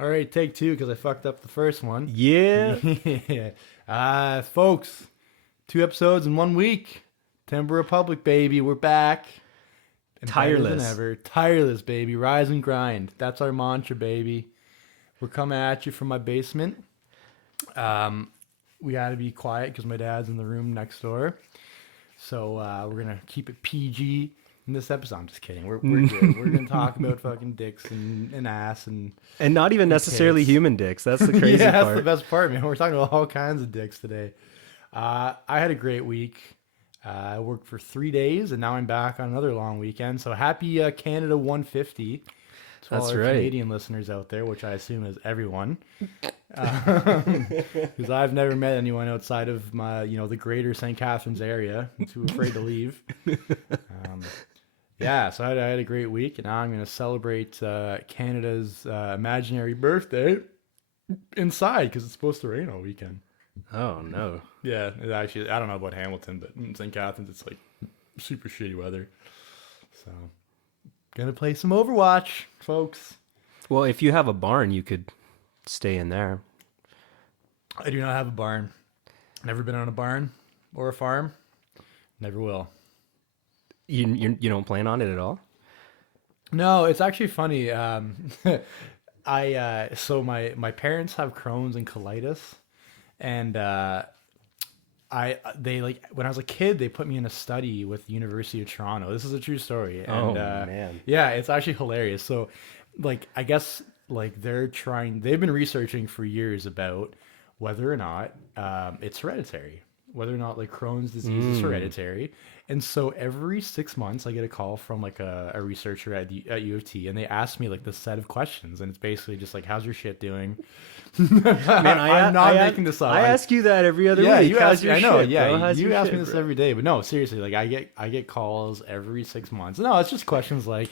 All right, take two because I fucked up the first one. Yeah. Yeah. Folks, 2 episodes in 1 week. Timber Republic, baby. We're back and better than Tireless. ever. Tireless, baby. Rise and grind. That's our mantra, baby. We're coming at you from my basement. Um, we got to be quiet because my dad's in the room next door. So we're going to keep it PG in this episode. I'm just kidding. We're good. We're going to talk about fucking dicks and ass And not even and necessarily tits. human dicks. That's the Yeah, crazy that's the part. best part, man. We're talking about all kinds of dicks today. I had a great week. I worked for 3 days, and now I'm back on another long weekend. So happy Canada 150 to all That's our right. Canadian listeners out there, which I assume is everyone. Because I've never met anyone outside of my, the greater St. Catharines area too afraid to leave. Um, yeah, so I had a great week, and now I'm going to celebrate Canada's imaginary birthday inside because it's supposed to rain all weekend. Oh, no. Yeah, it actually, I don't know about Hamilton, but in St. Catharines, it's like super shitty weather. So, gonna play some Overwatch, folks. Well, if you have a barn, you could stay in there. I do not have a barn. Never been on a barn or a farm. Never will. You don't plan on it at all? No, it's actually funny. So my parents have Crohn's and colitis, and they like when I was a kid they put me in a study with the University of Toronto. This is a true story, Oh, and man. yeah, it's actually hilarious. So, like I guess like they've been researching for years about whether or not it's hereditary, whether or not like Crohn's disease is hereditary. And so every 6 months, I get a call from like a researcher at U of T, and they ask me like this set of questions, and it's basically just like, "How's your shit doing?" Man, I'm not making this up. I ask you that every other Yeah, week. you How's ask me. your I know. shit, Yeah, bro? How's you your ask me shit, this bro? every day, but no, seriously. Like I get calls every 6 months. No, it's just questions like,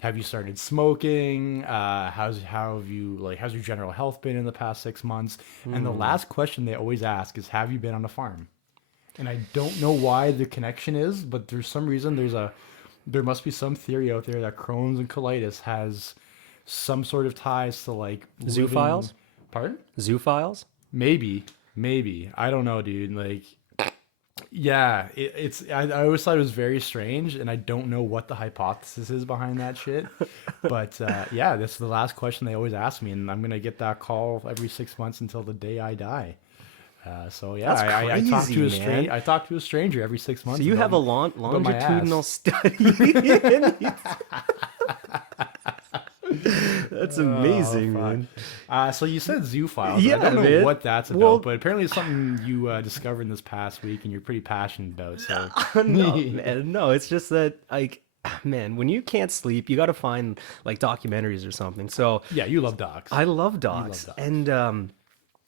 "Have you started smoking? How have you like? How's your general health been in the past 6 months?" And the last question they always ask is, "Have you been on a farm?" And I don't know why the connection is, but there's some reason there must be some theory out there that Crohn's and colitis has some sort of ties to like living. Zoophiles? Pardon? Zoophiles? Maybe. I don't know, dude. Like, yeah, it's. I always thought it was very strange, and I don't know what the hypothesis is behind that shit. But yeah, this is the last question they always ask me, and I'm gonna get that call every 6 months until the day I die. So yeah, That's I talk to crazy, man. I talk to a stranger every 6 months So you have a about my longitudinal ass. study. That's amazing, Fuck. man. So you said zoophiles. Yeah, I don't know man. what that's about, Well- but apparently it's something you discovered in this past week, and you're pretty passionate about. So No, man, no, it's just that like man, when you can't sleep, you got to find like documentaries or something. So yeah, you love dogs. I love dogs, dogs. and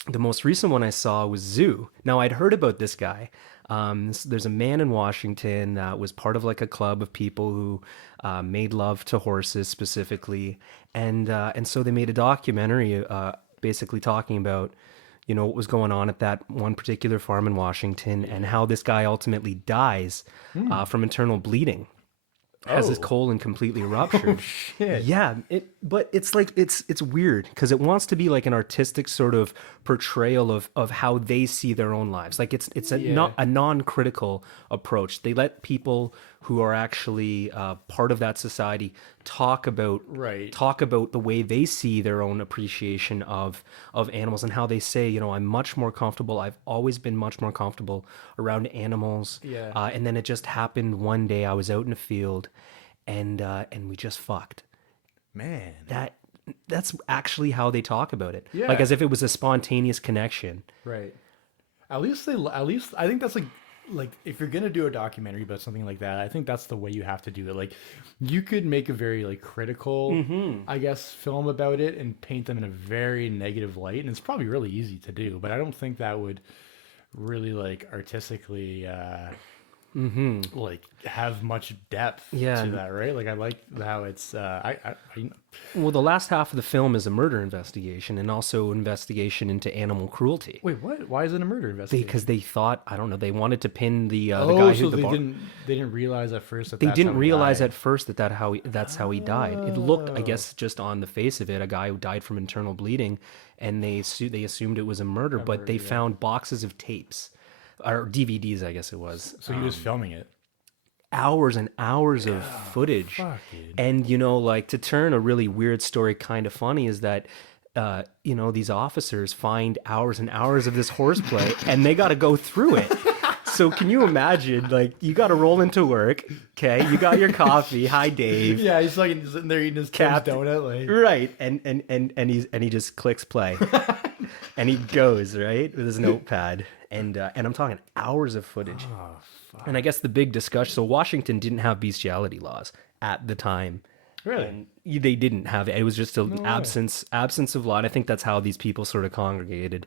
the most recent one I saw was Zoo. Now I'd heard about this guy. There's a man in Washington that was part of like a club of people who made love to horses specifically, and so they made a documentary, basically talking about what was going on at that one particular farm in Washington and how this guy ultimately dies from internal bleeding. Has his Oh. colon completely ruptured. Shit. Yeah, but it's like it's weird because it wants to be like an artistic sort of portrayal of how they see their own lives. Like it's a Yeah. not a non-critical approach. They let people who are actually part of that society talk about Right. the way they see their own appreciation of animals and how they say, I'm much more comfortable. I've always been much more comfortable around animals. Yeah. And then it just happened one day. I was out in a field, and we just fucked. Man. That's actually how they talk about it. Yeah. Like as if it was a spontaneous connection. Right. At least I think that's like if you're gonna do a documentary about something like that, I think that's the way you have to do it. Like you could make a very like critical, I guess, film about it and paint them in a very negative light, and it's probably really easy to do. But I don't think that would really like artistically like have much depth Yeah, to and- that, right? Like I like how it's Well, the last half of the film is a murder investigation and also investigation into animal cruelty. wait, what? Why is it a murder investigation? Because they thought, I don't know, they wanted to pin the guy Oh, who so the they didn't realize at first that they that's didn't how he realize died. at first that's how he died. It looked, I Oh. guess, just on the face of it, a guy who died from internal bleeding, and they assumed it was a murder. But they found boxes of tapes or DVDs, I guess it was, So he was filming it. hours and hours of footage. Fuck, dude. And like to turn a really weird story kind of funny is that these officers find hours and hours of this horseplay and they got to go through it. So can you imagine, like, you got to roll into work, okay? You got your coffee. Hi, Dave. Yeah, he's like sitting there eating his Tim's donut, like Right, and he just clicks play, and he goes right with his notepad, and I'm talking hours of footage. oh, fuck. And I guess the big discussion. So Washington didn't have bestiality laws at the time. Really? And they didn't have it. It was just an absence of law. And I think that's how these people sort of congregated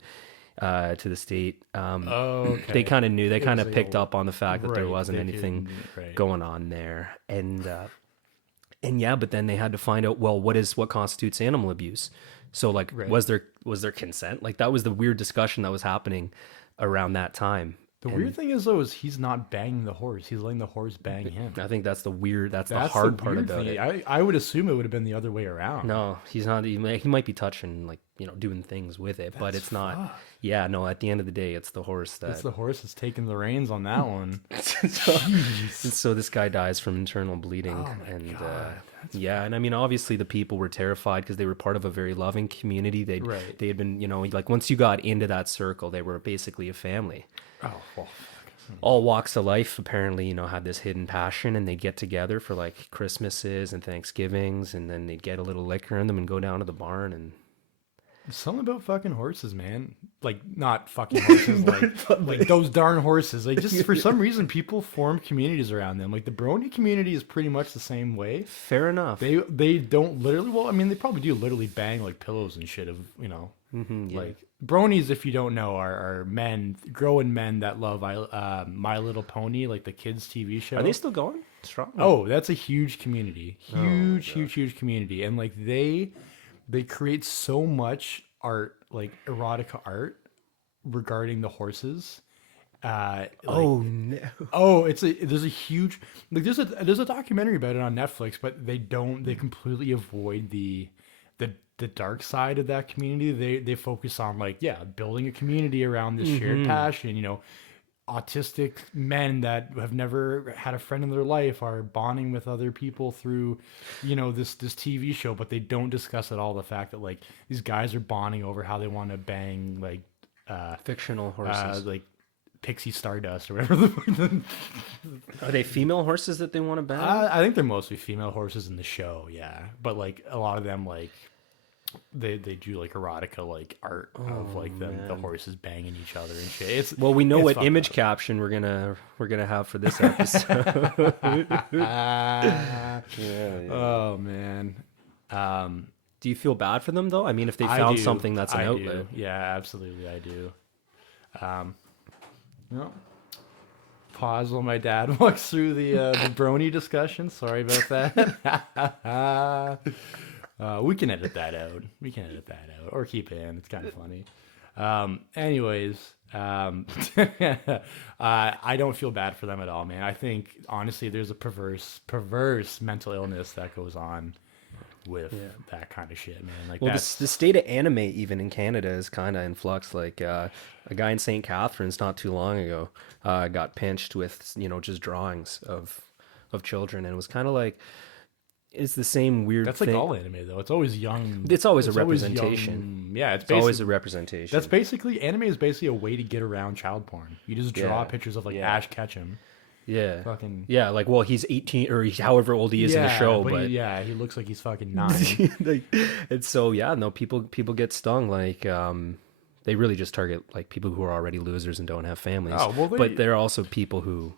to the state. Okay. They kind of knew. They kind of like picked a- up on the fact that there right, wasn't they anything didn't- right. going on there. And yeah, but then they had to find out, well, what constitutes animal abuse? So like, was there consent? Like that was the weird discussion that was happening around that time. The weird thing is though, is he's not banging the horse. He's letting the horse bang him. I think that's the That's hard the part weird about thing. it. I would assume it would have been the other way around. No, he's not. He might be touching, like, doing things with it, but it's not. Yeah, no. At the end of the day, it's the horse that. It's the horse that's taking the reins on that one. So this guy dies from internal bleeding, and yeah, and I mean, obviously the people were terrified because they were part of a very loving community. They had been, like once you got into that circle, they were basically a family. Oh, well, All walks of life apparently, had this hidden passion, and they'd get together for like Christmases and Thanksgivings, and then they'd get a little liquor in them and go down to the barn and. something about fucking horses, man. Like not fucking horses, like those darn horses. Like just for some reason, people form communities around them. Like the Brony community is pretty much the same way. Fair enough. They don't literally. Well, I mean, they probably do literally bang like pillows and shit. Of like bronies, if you don't know, are men, growing men that love My Little Pony, like the kids TV show. Are they still going strong? Oh, that's a huge community. Huge community. And like they create so much art, like erotica art regarding the horses. Oh no. Oh, there's a huge like there's a documentary about it on Netflix, but they completely avoid the dark side of that community. They focus on like, building a community around this shared passion, autistic men that have never had a friend in their life are bonding with other people through, this TV show, but they don't discuss at all the fact that like these guys are bonding over how they want to bang like Fictional horses. like Pixie Stardust or whatever the Are they female horses that they want to bang? I think they're mostly female horses in the show, yeah. But like a lot of them like they do like erotica like art of like the horses banging each other and shit. It's Well, we know it's what fucked image up. caption we're gonna have for this episode. Oh man. Do you feel bad for them though? I mean, if they I found do. something that's an I outlet. do. Yeah, absolutely I do. No. Pause while my dad walks through the Brony discussion. Sorry about that. We can edit that out. Or keep it in. It's kind of funny. Anyways, I don't feel bad for them at all, man. I think honestly, there's a perverse mental illness that goes on with that kind of shit, man. Like, Well, that's the state of anime, even in Canada, is kind of in flux. Like a guy in St. Catharines not too long ago got pinched with just drawings of children, and it was kind of like it's the same weird. that's thing. like all anime though. It's always young. It's always a young- representation. Yeah, it's It's always basically a representation. that's basically anime is basically a way to get around child porn. You just draw Yeah. pictures of like Yeah. Ash Ketchum. yeah, Fucking yeah. Like, well, he's 18 or however old he is in the show, but he looks like he's fucking 9. like, and so people get stung. Like, they really just target like people who are already losers and don't have families. Oh, well, but there are also people who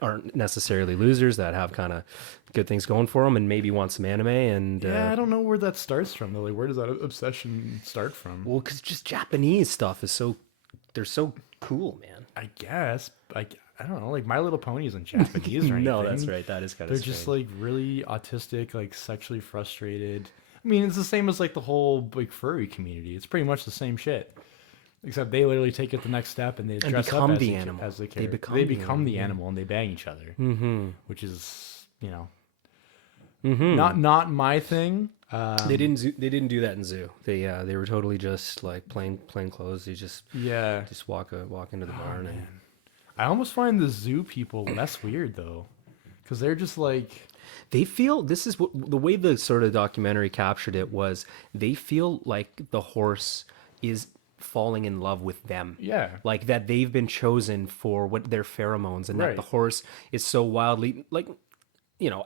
aren't necessarily losers that have kind of good things going for them and maybe want some anime. And I don't know where that starts from though. Like, where does that obsession start from? well, because just Japanese stuff is they're so cool, man. I guess. I don't know, like My Little Pony isn't Japanese or anything. No, that's right. That is kind of They're just like really autistic, like sexually frustrated. I mean, it's the same as like the whole like furry community. It's pretty much the same shit, except they literally take it the next step and they dress become up as the a, animal. as the They character. become They the become the animal and they bang each other, which is Mm-hmm. not my thing. They didn't do that in Zoo. They were totally just like plain clothes. They just Yeah, walk into the barn and I almost find the zoo people less weird though, because they're just like. they feel this is what the way the sort of documentary captured it was. They feel like the horse is falling in love with them. Yeah. Like that they've been chosen for what their pheromones, and that Right. the horse is so wildly like.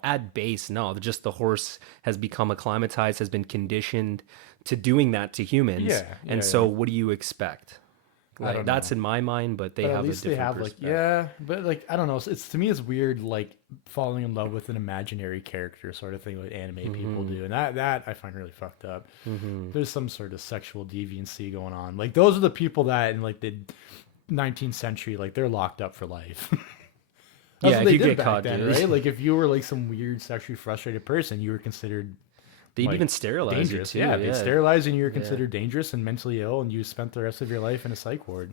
At base, no, just the horse has become acclimatized, has been conditioned to doing that to humans. Yeah, and yeah, so yeah. what do you expect? Like, don't that's know. in my mind, but they But have at least a they different have like perspective. but like I don't know. It's to me it's weird like falling in love with an imaginary character sort of thing like anime people do, and that I find really fucked up. There's some sort of sexual deviancy going on. Like those are the people that in like the 19th century like they're locked up for life. That's Yeah, what if they you did get back caught, then, dude. right? Like if you were like some weird sexually frustrated person, you were considered They'd like, even sterilize dangerous. you too. Yeah, they sterilize you and you're considered dangerous and mentally ill, and you spent the rest of your life in a psych ward.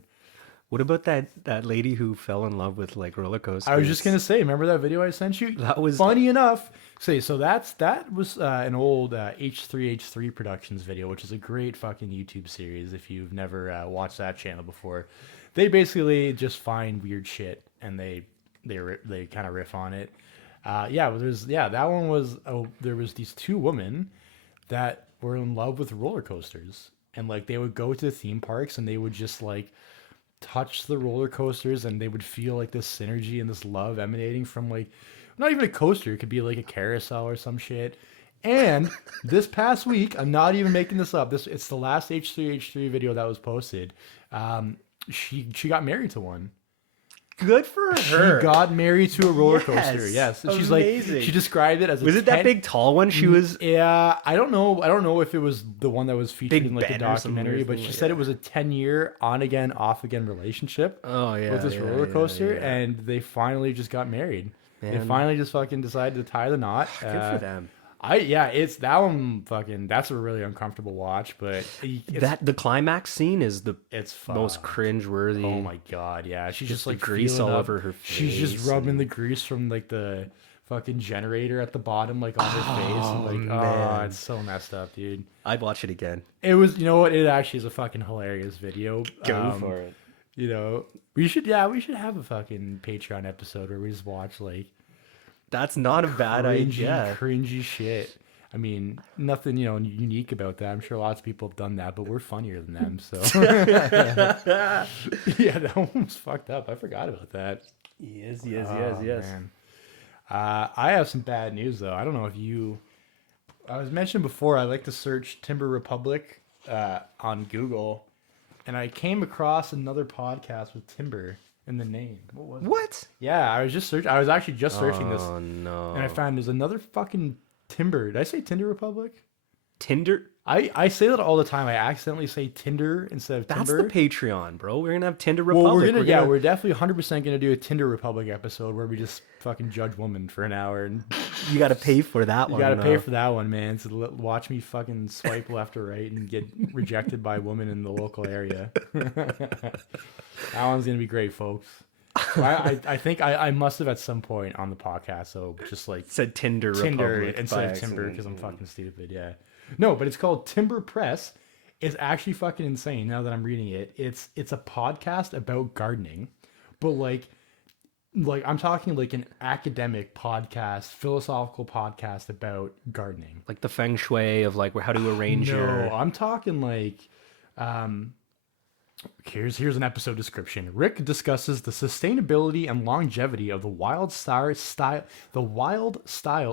What about that lady who fell in love with like roller coasters? I was just gonna say, remember that video I sent you? That was- funny enough. So that was an old H3H3 Productions video, which is a great fucking YouTube series. If you've never watched that channel before, they basically just find weird shit and they kind of riff on it. That one was there was these two women that were in love with roller coasters, and like they would go to theme parks and they would just like touch the roller coasters and they would feel like this synergy and this love emanating from like not even a coaster, it could be like a carousel or some shit. And this past week, I'm not even making this up, it's the last H3H3 video that was posted. She got married to one. Good for her. She got married to a roller coaster. Yes. She's Amazing. like, she described it as a Was it that big tall one? She was. Yeah, I don't know if it was the one that was featured Big in like the Ben or something documentary, weird but thing she like said it was a 10-year on again, off again relationship Oh yeah. with this yeah, roller coaster, yeah. and they finally just got married. They Man. finally just fucking decided to tie the knot. Good for them. It's that one fucking. That's a really uncomfortable watch, but The climax scene is the it's most fucked. cringe-worthy. Oh my god, yeah. She's just the like grease feeling all up. over her She's just face rubbing the grease from like the fucking generator at the bottom, like on her face. And, like, man. it's so messed up, dude. I'd watch it again. It was, you know what? It actually is a fucking hilarious video. it. You know, we should have a fucking Patreon episode where we just watch like That's not a bad idea. cringy shit. I mean, nothing, unique about that. I'm sure lots of people have done that, but we're funnier than them. So, yeah, that one was fucked up. I forgot about that. Yes. Oh, man. I have some bad news though. I don't know if you. I was mentioned before. I like to search Timber Republic on Google, and I came across another podcast with Timber in the name. What was it? What? Yeah, I was just searching. I was actually just searching this, Oh no. and I found there's another fucking Timber. Did I say Tinder Republic? Tinder. I say that all the time. I accidentally say Tinder instead of That's Timber. the Patreon, bro. We're gonna have Tinder Republic. Well, we're definitely 100% gonna do a Tinder Republic episode where we just fucking judge women for an hour, and You got to pay for that you one. gotta pay though. for that one, man. So watch me fucking swipe left or right and get rejected by a woman in the local area. That one's gonna be great, folks. I think I must have at some point on the podcast, so just like Said Tinder Republic instead by of Timber accident. because I'm fucking stupid. Yeah, no, but it's called Timber Press. It's actually fucking insane. Now that I'm reading it, it's a podcast about gardening, but like I'm talking like an academic podcast, philosophical podcast about gardening. like the feng shui of like how to arrange your. I'm talking like here's an episode description. Rick discusses the sustainability and longevity of the wild style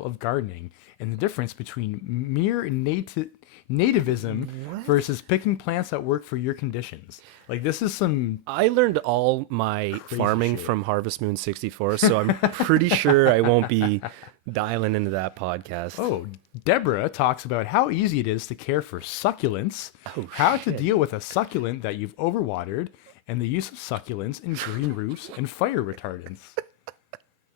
of gardening and the difference between mere nativism versus picking plants that work for your conditions. Like this is some I learned all my farming shit. from Harvest Moon 64, so I'm pretty sure I won't be dialing into that podcast. Oh, Deborah talks about how easy it is to care for succulents, how to deal with a succulent that you've overwatered, and the use of succulents in green roofs and fire retardants.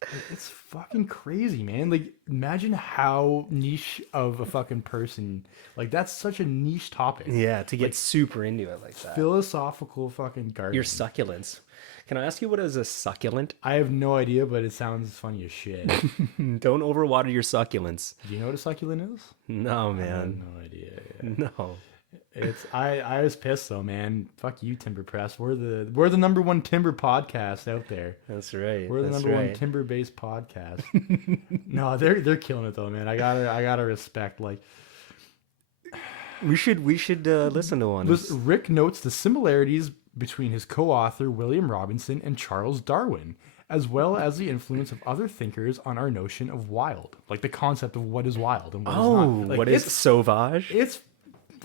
Like, it's fucking crazy, man. Like, imagine how niche of a fucking person. Like, that's such a niche topic. Yeah, to get super into it like that. Philosophical fucking gardening. Your succulents. Can I ask you what is a succulent? I have no idea, but it sounds funny as shit. Don't overwater your succulents. Do you know what a succulent is? No, I have man. no idea. Yeah. No. It's I was pissed though, man. Fuck you, Timber Press. We're the number one timber podcast out there. That's right. We're the That's number right. one timber based podcast. No, they're killing it though, man. I gotta respect. Like, We should listen to one. Rick notes the similarities between his co-author William Robinson and Charles Darwin, as well as the influence of other thinkers on our notion of wild, like the concept of what is wild and what is not. Like, what is sauvage? It's,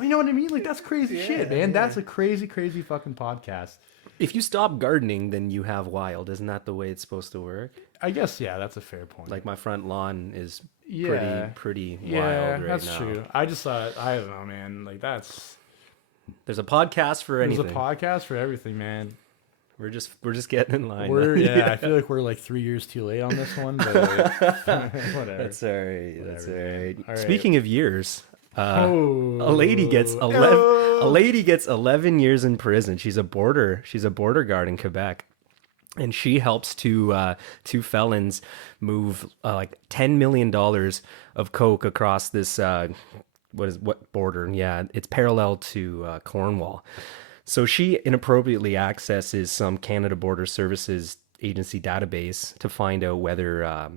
you know what I mean? Like, that's crazy shit, man. That's a crazy fucking podcast. If you stop gardening, then you have wild. Isn't that the way it's supposed to work? I guess, yeah, that's a fair point. Like my front lawn is Yeah. pretty yeah, wild right that's now. true. I just thought, I don't know, man. Like, There's a podcast for there's anything. a podcast for everything, man. We're just getting in line. I feel like we're like 3 years too late on this one, but whatever. That's all right. That's all Whatever, right. man. All right. Speaking of years, a Oh. lady gets 11 years in prison. She's a border guard in Quebec, and she helps two felons move like $10 million of coke across this what border? Yeah, it's parallel to Cornwall. So she inappropriately accesses some Canada Border Services Agency database to find out whether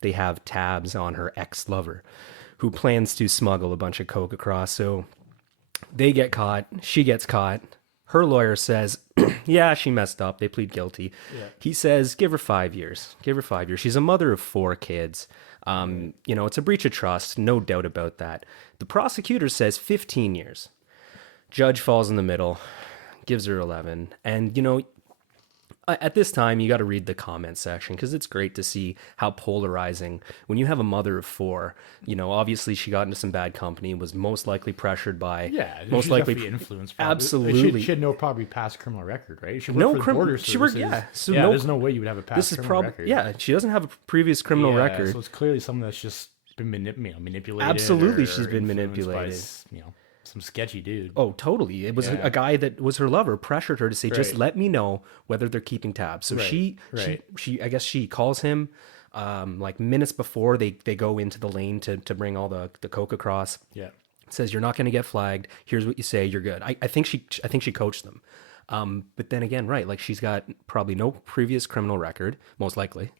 they have tabs on her ex-lover, who plans to smuggle a bunch of coke across. So they get caught. She gets caught. Her lawyer says, yeah, she messed up. They plead guilty. Yeah. He says, give her 5 years. Give her 5 years. She's a mother of 4 kids. It's a breach of trust. No doubt about that. The prosecutor says 15 years. Judge falls in the middle, gives her 11. And, at this time, you got to read the comment section because it's great to see how polarizing. When you have a mother of 4, obviously she got into some bad company, was most likely pressured by, most she's likely definitely influenced. Probably. Absolutely. She had no probably past criminal record, right? She worked No for the criminal. border She worked. services. Yeah. So yeah, there's no way you would have a past criminal record. Yeah, she doesn't have a previous criminal record. So it's clearly someone that's just been manipulated. Absolutely, or she's been influenced manipulated. by, some sketchy dude. Oh, totally. It was a guy that was her lover pressured her to say, just Right. let me know whether they're keeping tabs. So she I guess she calls him like minutes before they go into the lane to bring all the coke across. Yeah. Says, you're not going to get flagged. Here's what you say. You're good. I think she coached them. But then again, right. Like she's got probably no previous criminal record, most likely.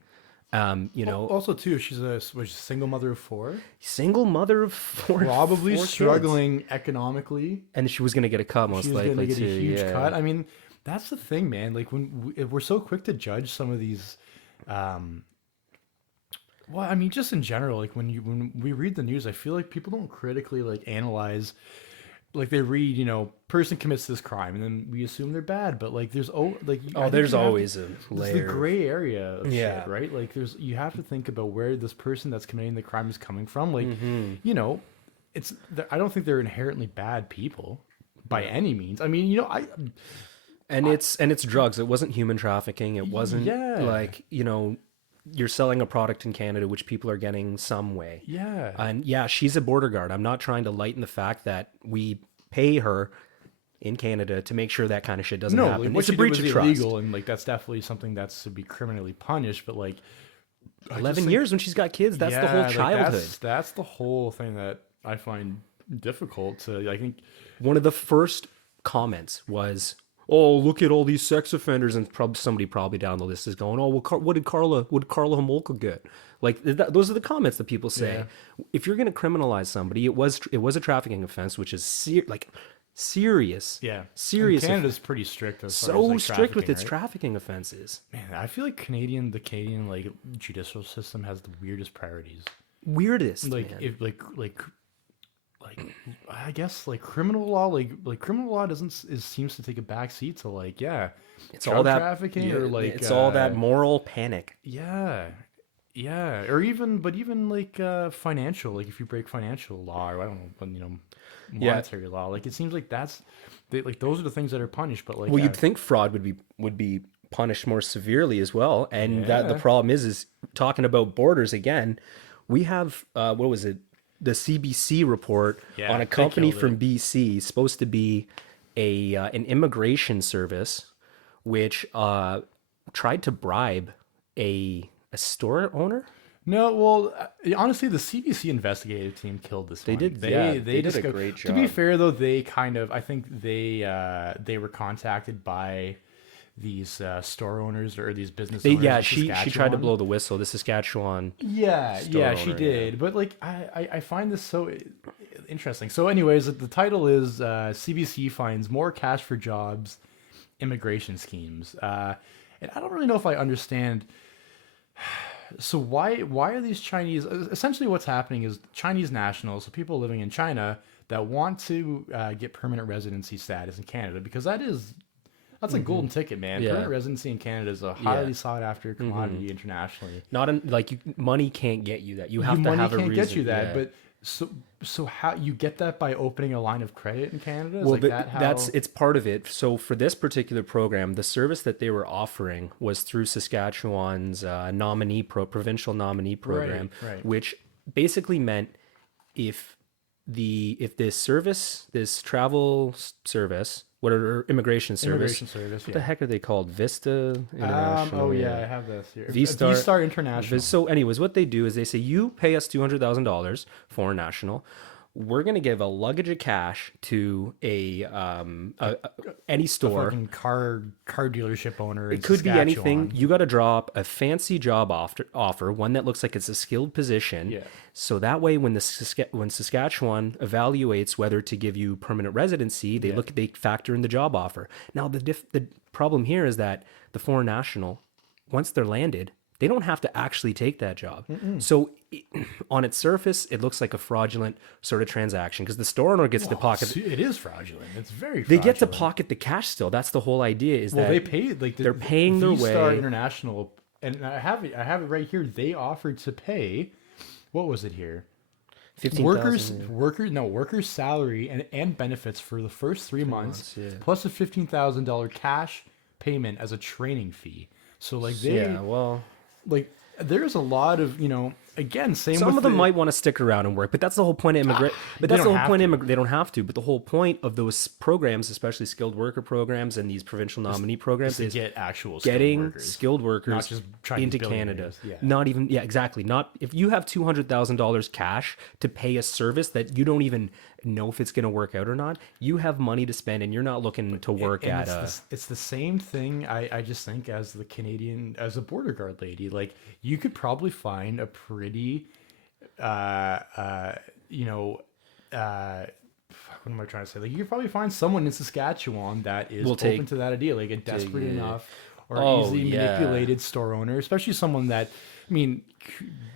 Also, too, she's a single mother of 4, Single mother of 4, probably 4 kids. struggling economically. And she was going to get a cut, most She's likely, going to get a huge yeah. cut. I mean, that's the thing, man. Like we're so quick to judge some of these. Well, I mean, just in general, like when we read the news, I feel like people don't critically like analyze. Like they read, person commits this crime, and then we assume they're bad. But like, there's there's always a It's layer. the gray area of Yeah. shit, right? Like you have to think about where this person that's committing the crime is coming from. Like, I don't think they're inherently bad people by any means. I mean, it's drugs. It wasn't human trafficking. It wasn't like, you're selling a product in Canada, which people are getting some way. yeah. And yeah, she's a border guard. I'm not trying to lighten the fact that we pay her in Canada to make sure that kind of shit doesn't happen. Like, what It's a she did breach was of trust. illegal, and like that's definitely something that's to be criminally punished. But like, 11 years when she's got kids, that's the whole like, childhood. That's the whole thing that I find difficult to. I think One of the first comments was, "Oh, look at all these sex offenders," and somebody down the list is going, "Oh, well, what did Carla Homolka get?" Like those are the comments that people say. Yeah. If you're going to criminalize somebody, it was a trafficking offense, which is serious. Yeah, serious. And Canada's pretty strict as far So as, like, strict with its right? trafficking offenses. Man, I feel like the Canadian like judicial system has the weirdest priorities. Weirdest, Like man. if like I guess like criminal law criminal law seems to take a back seat to it's drug all that trafficking or like it's all that moral panic. yeah or even like financial, like if you break financial law, or I don't know, monetary law. Like it seems like like those are the things that are punished. But like, Well, you'd think fraud would be punished more severely as well, and that the Yeah. problem is talking about borders again. We have what was it? The CBC report Yeah, on a they company killed from it. BC, supposed to be an immigration service, which tried to bribe a store owner. No, well, honestly, the CBC investigative team killed this They one. did, yeah, they did a disco- great To be job. fair, though, they kind of, I think they were contacted by these store owners or these business owners Yeah, in she tried to Saskatchewan. blow the whistle. The Saskatchewan Yeah, she owner, did. But like, I find this so interesting. So, anyways, the title is CBC finds more cash for jobs, immigration schemes, and I don't really know if I understand. So why are these Chinese? Essentially, what's happening is Chinese nationals, so people living in China that want to get permanent residency status in Canada, because that's a golden ticket, man. Yeah. Permanent residency in Canada is a highly sought after commodity internationally. Not in, like money can't get you that. You have to Money have a can't reason. get you that, yeah. but so how you get that by opening a line of credit in Canada? Is Well, like that how? that's it's part of it. So for this particular program, the service that they were offering was through Saskatchewan's provincial nominee program, right. which basically meant if this travel service, whatever immigration service, Immigration service. what the heck are they called? Vista International. Oh yeah, I have this here. V-Star- V-Star International. So, anyways, what they do is they say, you pay us $200,000 foreign national. We're gonna give a luggage of cash to any store. Fucking car dealership owner. It could be anything. You got to drop a fancy job offer, one that looks like it's a skilled position. Yeah. So that way, when when Saskatchewan evaluates whether to give you permanent residency, they factor in the job offer. Now the problem here is that the foreign national, once they're landed, they don't have to actually take that job. So on its surface, it looks like a fraudulent sort of transaction because the store owner gets to pocket. It is fraudulent. It's very. They Fraudulent. get to pocket the cash still. That's the whole idea. Is Well, that they paid like they're paying their V-Star way. International, and I have it right here. They offered to pay. What was it here? 15,000. Workers' salary and benefits for the first 3 months, yeah. plus a $15,000 cash payment as a training fee. So like Yeah, well, like there's a lot of again same. some with of them the- might want to stick around and work, but that's the whole point of immigrant. But they that's the don't whole have point. to. They don't have to. But the whole point of those programs, especially skilled worker programs and these provincial nominee programs, to is get actual getting skilled skilled workers not just Chinese into Canada. billionaires. Yeah. Not even, yeah, exactly. Not if you have $200,000 cash to pay a service that you don't even know if it's going to work out or not. You have money to spend, and you're not looking to work And at it's the same thing. I just think as a border guard lady, like you could probably find a pretty what am I trying to say? Like you could probably find someone in Saskatchewan that is open to that idea, like a desperate enough or easily manipulated store owner, especially someone that, I mean,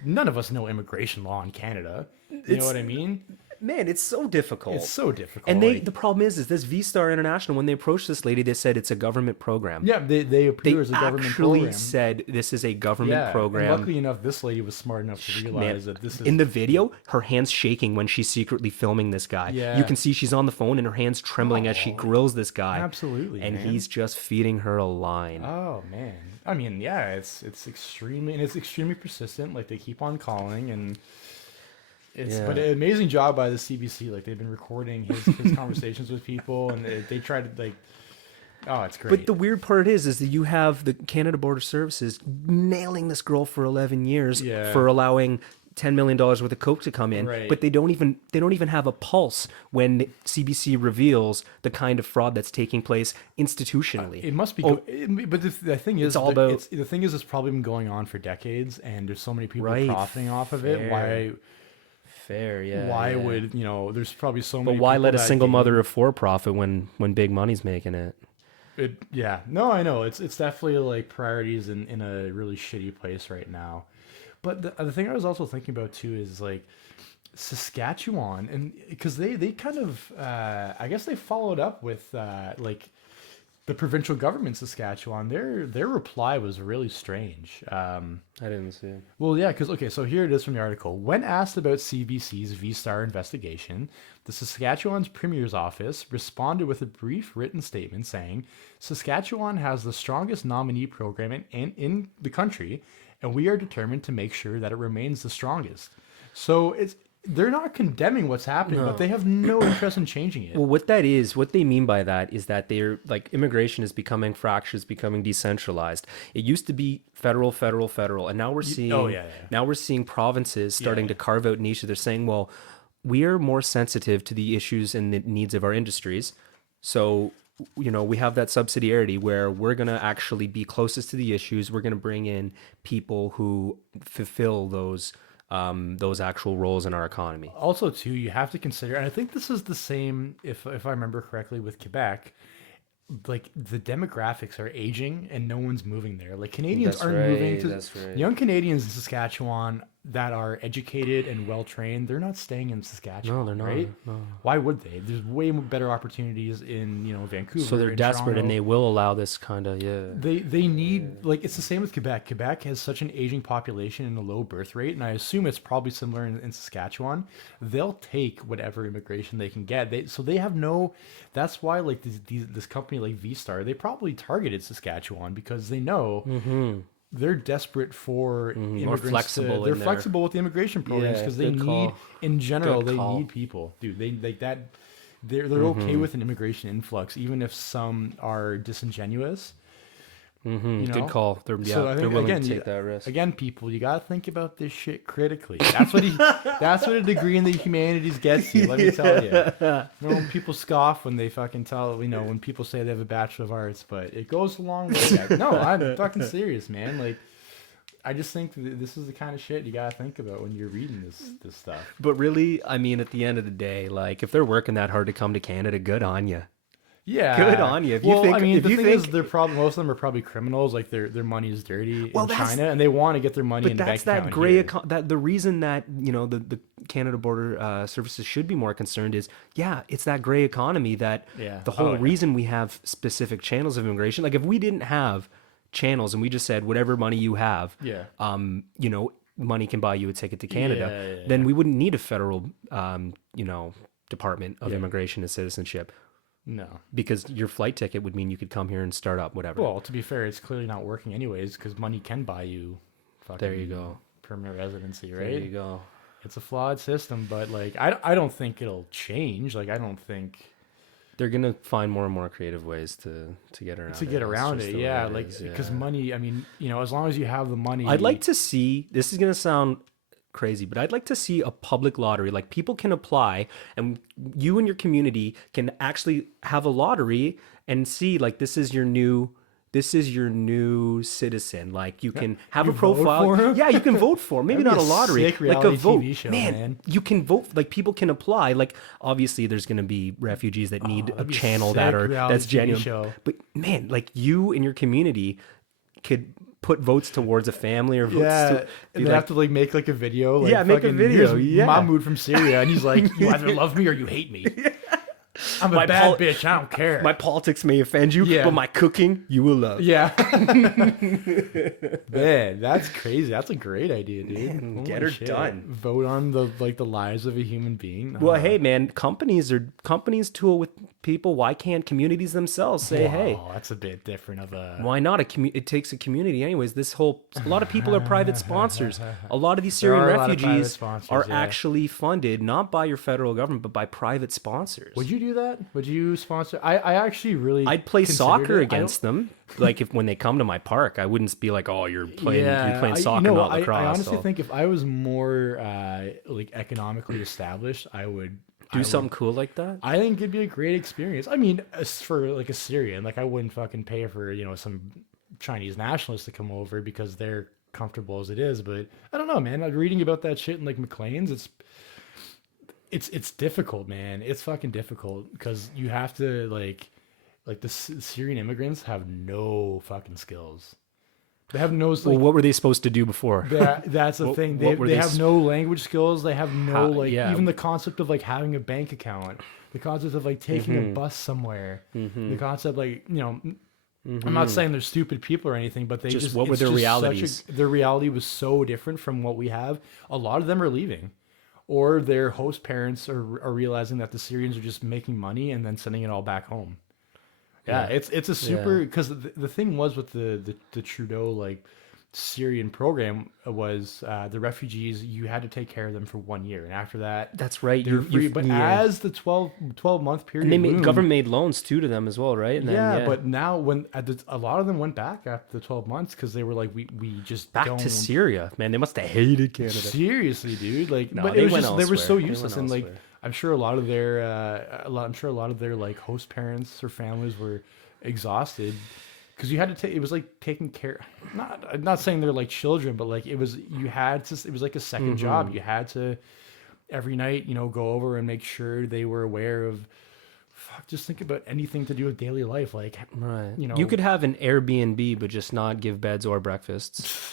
none of us know immigration law in Canada. You know what I mean? Man, it's so difficult. It's so difficult. And like, the problem is this V-Star International, when they approached this lady, they said it's a government program. yeah, they appear as a government actually program. said this is a government And program. luckily enough, this lady was smart enough to realize that this is In the video, her hands shaking when she's secretly filming this guy. Yeah. You can see she's on the phone and her hands trembling as she grills this guy. Absolutely, And man. he's just feeding her a line. Oh man, I mean, yeah, it's extremely persistent. Like they keep on calling, and but an amazing job by the CBC. Like they've been recording his conversations with people, and they try to like. Oh, it's great. But the weird part is that you have the Canada Border Services nailing this girl for 11 years Yeah. for allowing $10 million worth of coke to come in, Right. but they don't even have a pulse when the CBC reveals the kind of fraud that's taking place institutionally. It must be, but the thing is, the thing is, it's probably been going on for decades, and there's so many people Right. profiting off of it. Fair, yeah. Why yeah. would there's probably so But many. why people let a that single gain- mother of four profit when big money's making it? Yeah, no, I know it's definitely like priorities in a really shitty place right now. But the thing I was also thinking about too is like Saskatchewan, and because they kind of I guess they followed up with like the provincial government in Saskatchewan, their reply was really strange. I didn't see it. Well, yeah, because okay, so here it is from the article. When asked about CBC's V-Star investigation, the Saskatchewan's Premier's office responded with a brief written statement saying, "Saskatchewan has the strongest nominee program in the country, and we are determined to make sure that it remains the strongest." So they're not condemning what's happening, but they have no interest in changing it. Well, what they mean by that is that they're like immigration is becoming fractured, is becoming decentralized. It used to be federal, and now we're seeing now we're seeing provinces starting to carve out niches. They're saying, well, we are more sensitive to the issues and the needs of our industries, so we have that subsidiarity where we're going to actually be closest to the issues. We're going to bring in people who fulfill those actual roles in our economy. Also, too, you have to consider, and I think this is the same, if I remember correctly, with Quebec. Like the demographics are aging, and no one's moving there. Like Canadians aren't moving to young Canadians in Saskatchewan that are educated and well trained. They're not staying in Saskatchewan. No, they're not. Right? No. Why would they? There's way better opportunities in Vancouver. So they're desperate, Toronto. and they will allow this kind of They need like it's the same with Quebec. Quebec has such an aging population and a low birth rate, and I assume it's probably similar in Saskatchewan. They'll take whatever immigration they can get. They have no. That's why like this company like V-Star, they probably targeted Saskatchewan because they know they're desperate for immigrants. More flexible. They're flexible with the immigration programs because they need in general they need people, dude. They like that. They're okay with an immigration influx, even if some are disingenuous. Good call. They're they're willing to take that risk. Again, people, you gotta think about this shit critically. That's what that's what a degree in the humanities gets you. Let me tell you. When people scoff when they fucking tell when people say they have a Bachelor of Arts, but it goes a long way. No, I'm fucking serious, man. Like, I just think this is the kind of shit you gotta think about when you're reading this stuff. But really, I mean, at the end of the day, like if they're working that hard to come to Canada, good on you. Yeah, good on you. Is they're probably most of them are probably criminals. Like their money is dirty in China, and they want to get their money in the bank account. But that's that gray. The reason that the Canada Border Services should be more concerned is it's that gray economy that the whole reason we have specific channels of immigration. Like if we didn't have channels and we just said whatever money you have, money can buy you a ticket to Canada, then we wouldn't need a federal Department of Immigration and Citizenship. No, because your flight ticket would mean you could come here and start up whatever. Well, to be fair, it's clearly not working anyways because money can buy you. There you go. Permanent residency, right? There you go. It's a flawed system, but like I don't think it'll change. Like I don't think they're gonna find more and more creative ways to get around it. Yeah, like because money. I mean, as long as you have the money. I'd like to see. This is gonna sound crazy, but I'd like to see a public lottery. Like people can apply and you and your community can actually have a lottery and see like this is your new citizen. Like you can have a profile. Yeah, you can vote for him. Maybe not a lottery, like a vote. TV show, man, you can vote. Like people can apply. Like obviously there's going to be refugees that need a channel that's genuine. Show. But man, like you and your community could put votes towards a family or votes to and they have to like make like a video. Like, make a video. Mahmoud from Syria, and he's like, "You either love me or you hate me." I'm a bad bitch. I don't care. My politics may offend you, but my cooking you will love. Yeah. Man, that's crazy. That's a great idea, dude. Man, get her done. Vote on the lives of a human being. Well, hey, man, companies tool with people. Why can't communities themselves say, hey? That's a bit different of a. Why not? It takes a community, anyways. A lot of people are private sponsors. A lot of these Syrian refugees are actually funded not by your federal government, but by private sponsors. Would you do that? Would you sponsor? I actually really. I'd play soccer against them. Like when they come to my park, I wouldn't be like, "Oh, you're playing soccer, not lacrosse." I honestly think if I was more like economically established, I would do something cool like that. I think it'd be a great experience. I mean, for like a Syrian, like I wouldn't fucking pay for some Chinese nationalists to come over because they're comfortable as it is. But I don't know, man. Like reading about that shit in like McLean's, it's difficult, man. It's fucking difficult because you have to like the Syrian immigrants have no fucking skills. They have no Well, what were they supposed to do before? that's the thing. They have no language skills. They have no even the concept of like having a bank account. The concept of like taking a bus somewhere. The concept like I'm not saying they're stupid people or anything, but they just what were their realities? Their reality was so different from what we have. A lot of them are leaving, or their host parents are realizing that the Syrians are just making money and then sending it all back home. Yeah, it's a super because the thing was with the Trudeau like Syrian program was the refugees, you had to take care of them for 1 year, and after that that's right, they're free. But as the 12-month period, and loomed, government made loans too to them as well, right? And then, but now when a lot of them went back after the 12 months because they were like we just back to Syria, man. They must have hated Canada. Seriously, dude. Like, no, but it was went just elsewhere. They were so useless, and like I'm sure a lot of their like host parents or families were exhausted. Because you had to take, it was like taking care. Not saying they're like children, but like it was. You had to. It was like a second job. You had to every night, go over and make sure they were aware of. Just think about anything to do with daily life, like right. You could have an Airbnb, but just not give beds or breakfasts.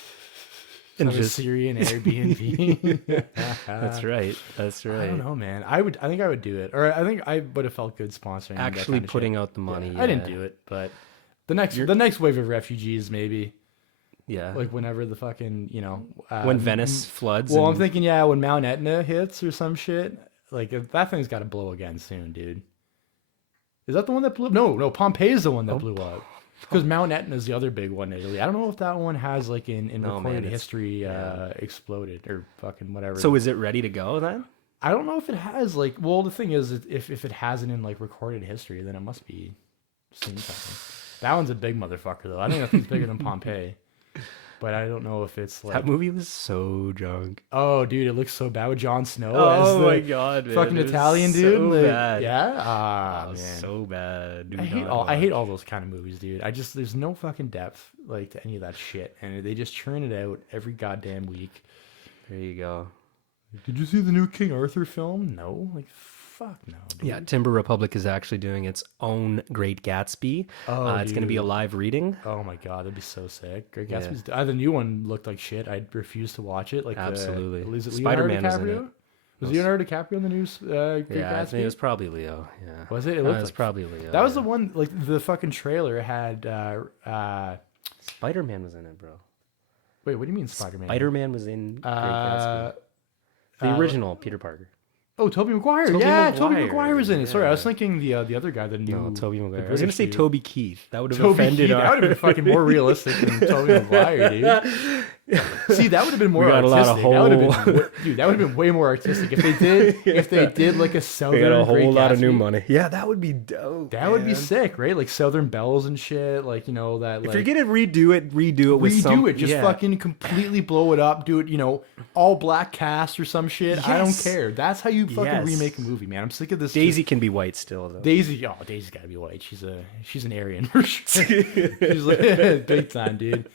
And just a Syrian Airbnb. That's right. That's right. I don't know, man. I think I would do it, or I think I would have felt good sponsoring. Actually, putting out the money. I didn't do it, but. The next wave of refugees, maybe. Yeah. Like whenever the fucking, when Venice floods. Well, I'm thinking, when Mount Etna hits or some shit. Like, that thing's got to blow again soon, dude. Is that the one that blew up? No, Pompeii is the one that blew up. Because Mount Etna is the other big one in Italy. I don't know if that one has, like, in recorded history exploded or fucking whatever. So is it ready to go then? I don't know if it has, like, well, the thing is, if it hasn't in, like, recorded history, then it must be seen something. That one's a big motherfucker, though. I think that thing's bigger than Pompeii. But I don't know if it's like... That movie was so junk. Oh, dude, it looks so bad with Jon Snow. Oh, my God, man. Fucking Italian dude. So bad. Yeah? Man. So bad. I hate all those kind of movies, dude. There's no fucking depth, like, to any of that shit. And they just churn it out every goddamn week. There you go. Did you see the new King Arthur film? No? Like, fuck no, dude. Yeah, Timber Republic is actually doing its own Great Gatsby. It's going to be a live reading. Oh my God, that'd be so sick. Great Gatsby's... The new one looked like shit. I'd refuse to watch it. Like absolutely. Spider-Man was in it. Was Leonardo DiCaprio in the new Great Gatsby? I think it was probably Leo. Yeah. Was it? It was probably Leo. That was the one, like, the fucking trailer had... Spider-Man was in it, bro. Wait, what do you mean Spider-Man? Spider-Man was in Great Gatsby. The original Peter Parker. Oh, Tobey Maguire. Tobey Maguire was in it. Sorry, I was thinking the other guy, the new... No, Tobey Maguire. I was going to say Toby Keith. That would have offended That would have been fucking more realistic than Tobey Maguire, dude. See, that would have been more artistic. That would have been way more artistic if they did like a Southern... They got a whole lot of new money. Yeah, that would be dope. That would be sick, right? Like Southern bells and shit. Like, that... Like, if you're going to redo it with some... Redo it. Just fucking completely blow it up. Do it, all black cast or some shit. Yes. I don't care. That's how you fucking remake a movie, man. I'm sick of this. Daisy can be white still, though. Daisy's gotta be white. She's an Aryan for sure. She's like big time, dude.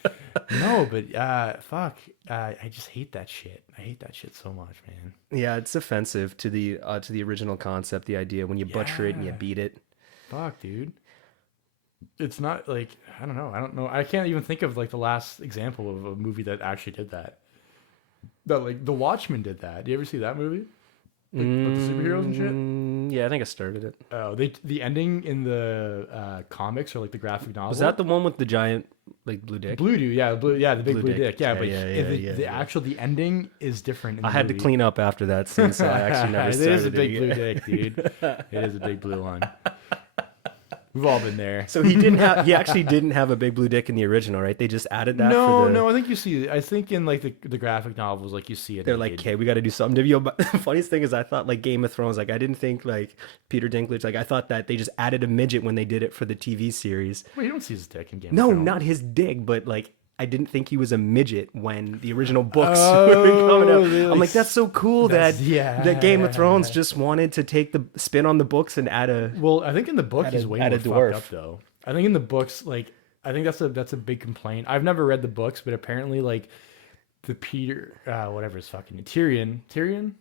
No, but fuck. I just hate that shit. I hate that shit so much, man. Yeah, it's offensive to the original concept, the idea when you butcher it and you beat it. Fuck, dude. It's not like I don't know. I can't even think of like the last example of a movie that actually did that. That like The Watchmen did that. Do you ever see that movie? Like, with the superheroes and shit? Yeah, I think I started it. Oh, the ending in the comics or like the graphic novel. Was that the one with the giant like blue dick? Blue dude, the big blue dick. Yeah, but the ending is different. I had to clean up after that scene, so I actually never started it. It is a big blue dick, dude. It is a big blue one. We've all been there. So he actually didn't have a big blue dick in the original, right? They just added that. No, I think you see. I think in like the graphic novels, like you see it. They're like, okay, we got to do something. But the funniest thing is, I thought like Game of Thrones. Like I didn't think like Peter Dinklage. Like I thought that they just added a midget when they did it for the TV series. Wait, you don't see his dick in Game of Thrones. No, not his dick, but like. I didn't think he was a midget when the original books were coming out. Really? I'm like, that's so cool that Game of Thrones just wanted to take the spin on the books and add a... Well, I think in the book he's way more fucked up, though. I think in the books, like, I think that's a big complaint. I've never read the books, but apparently, like, the Peter... whatever his fucking... Tyrion?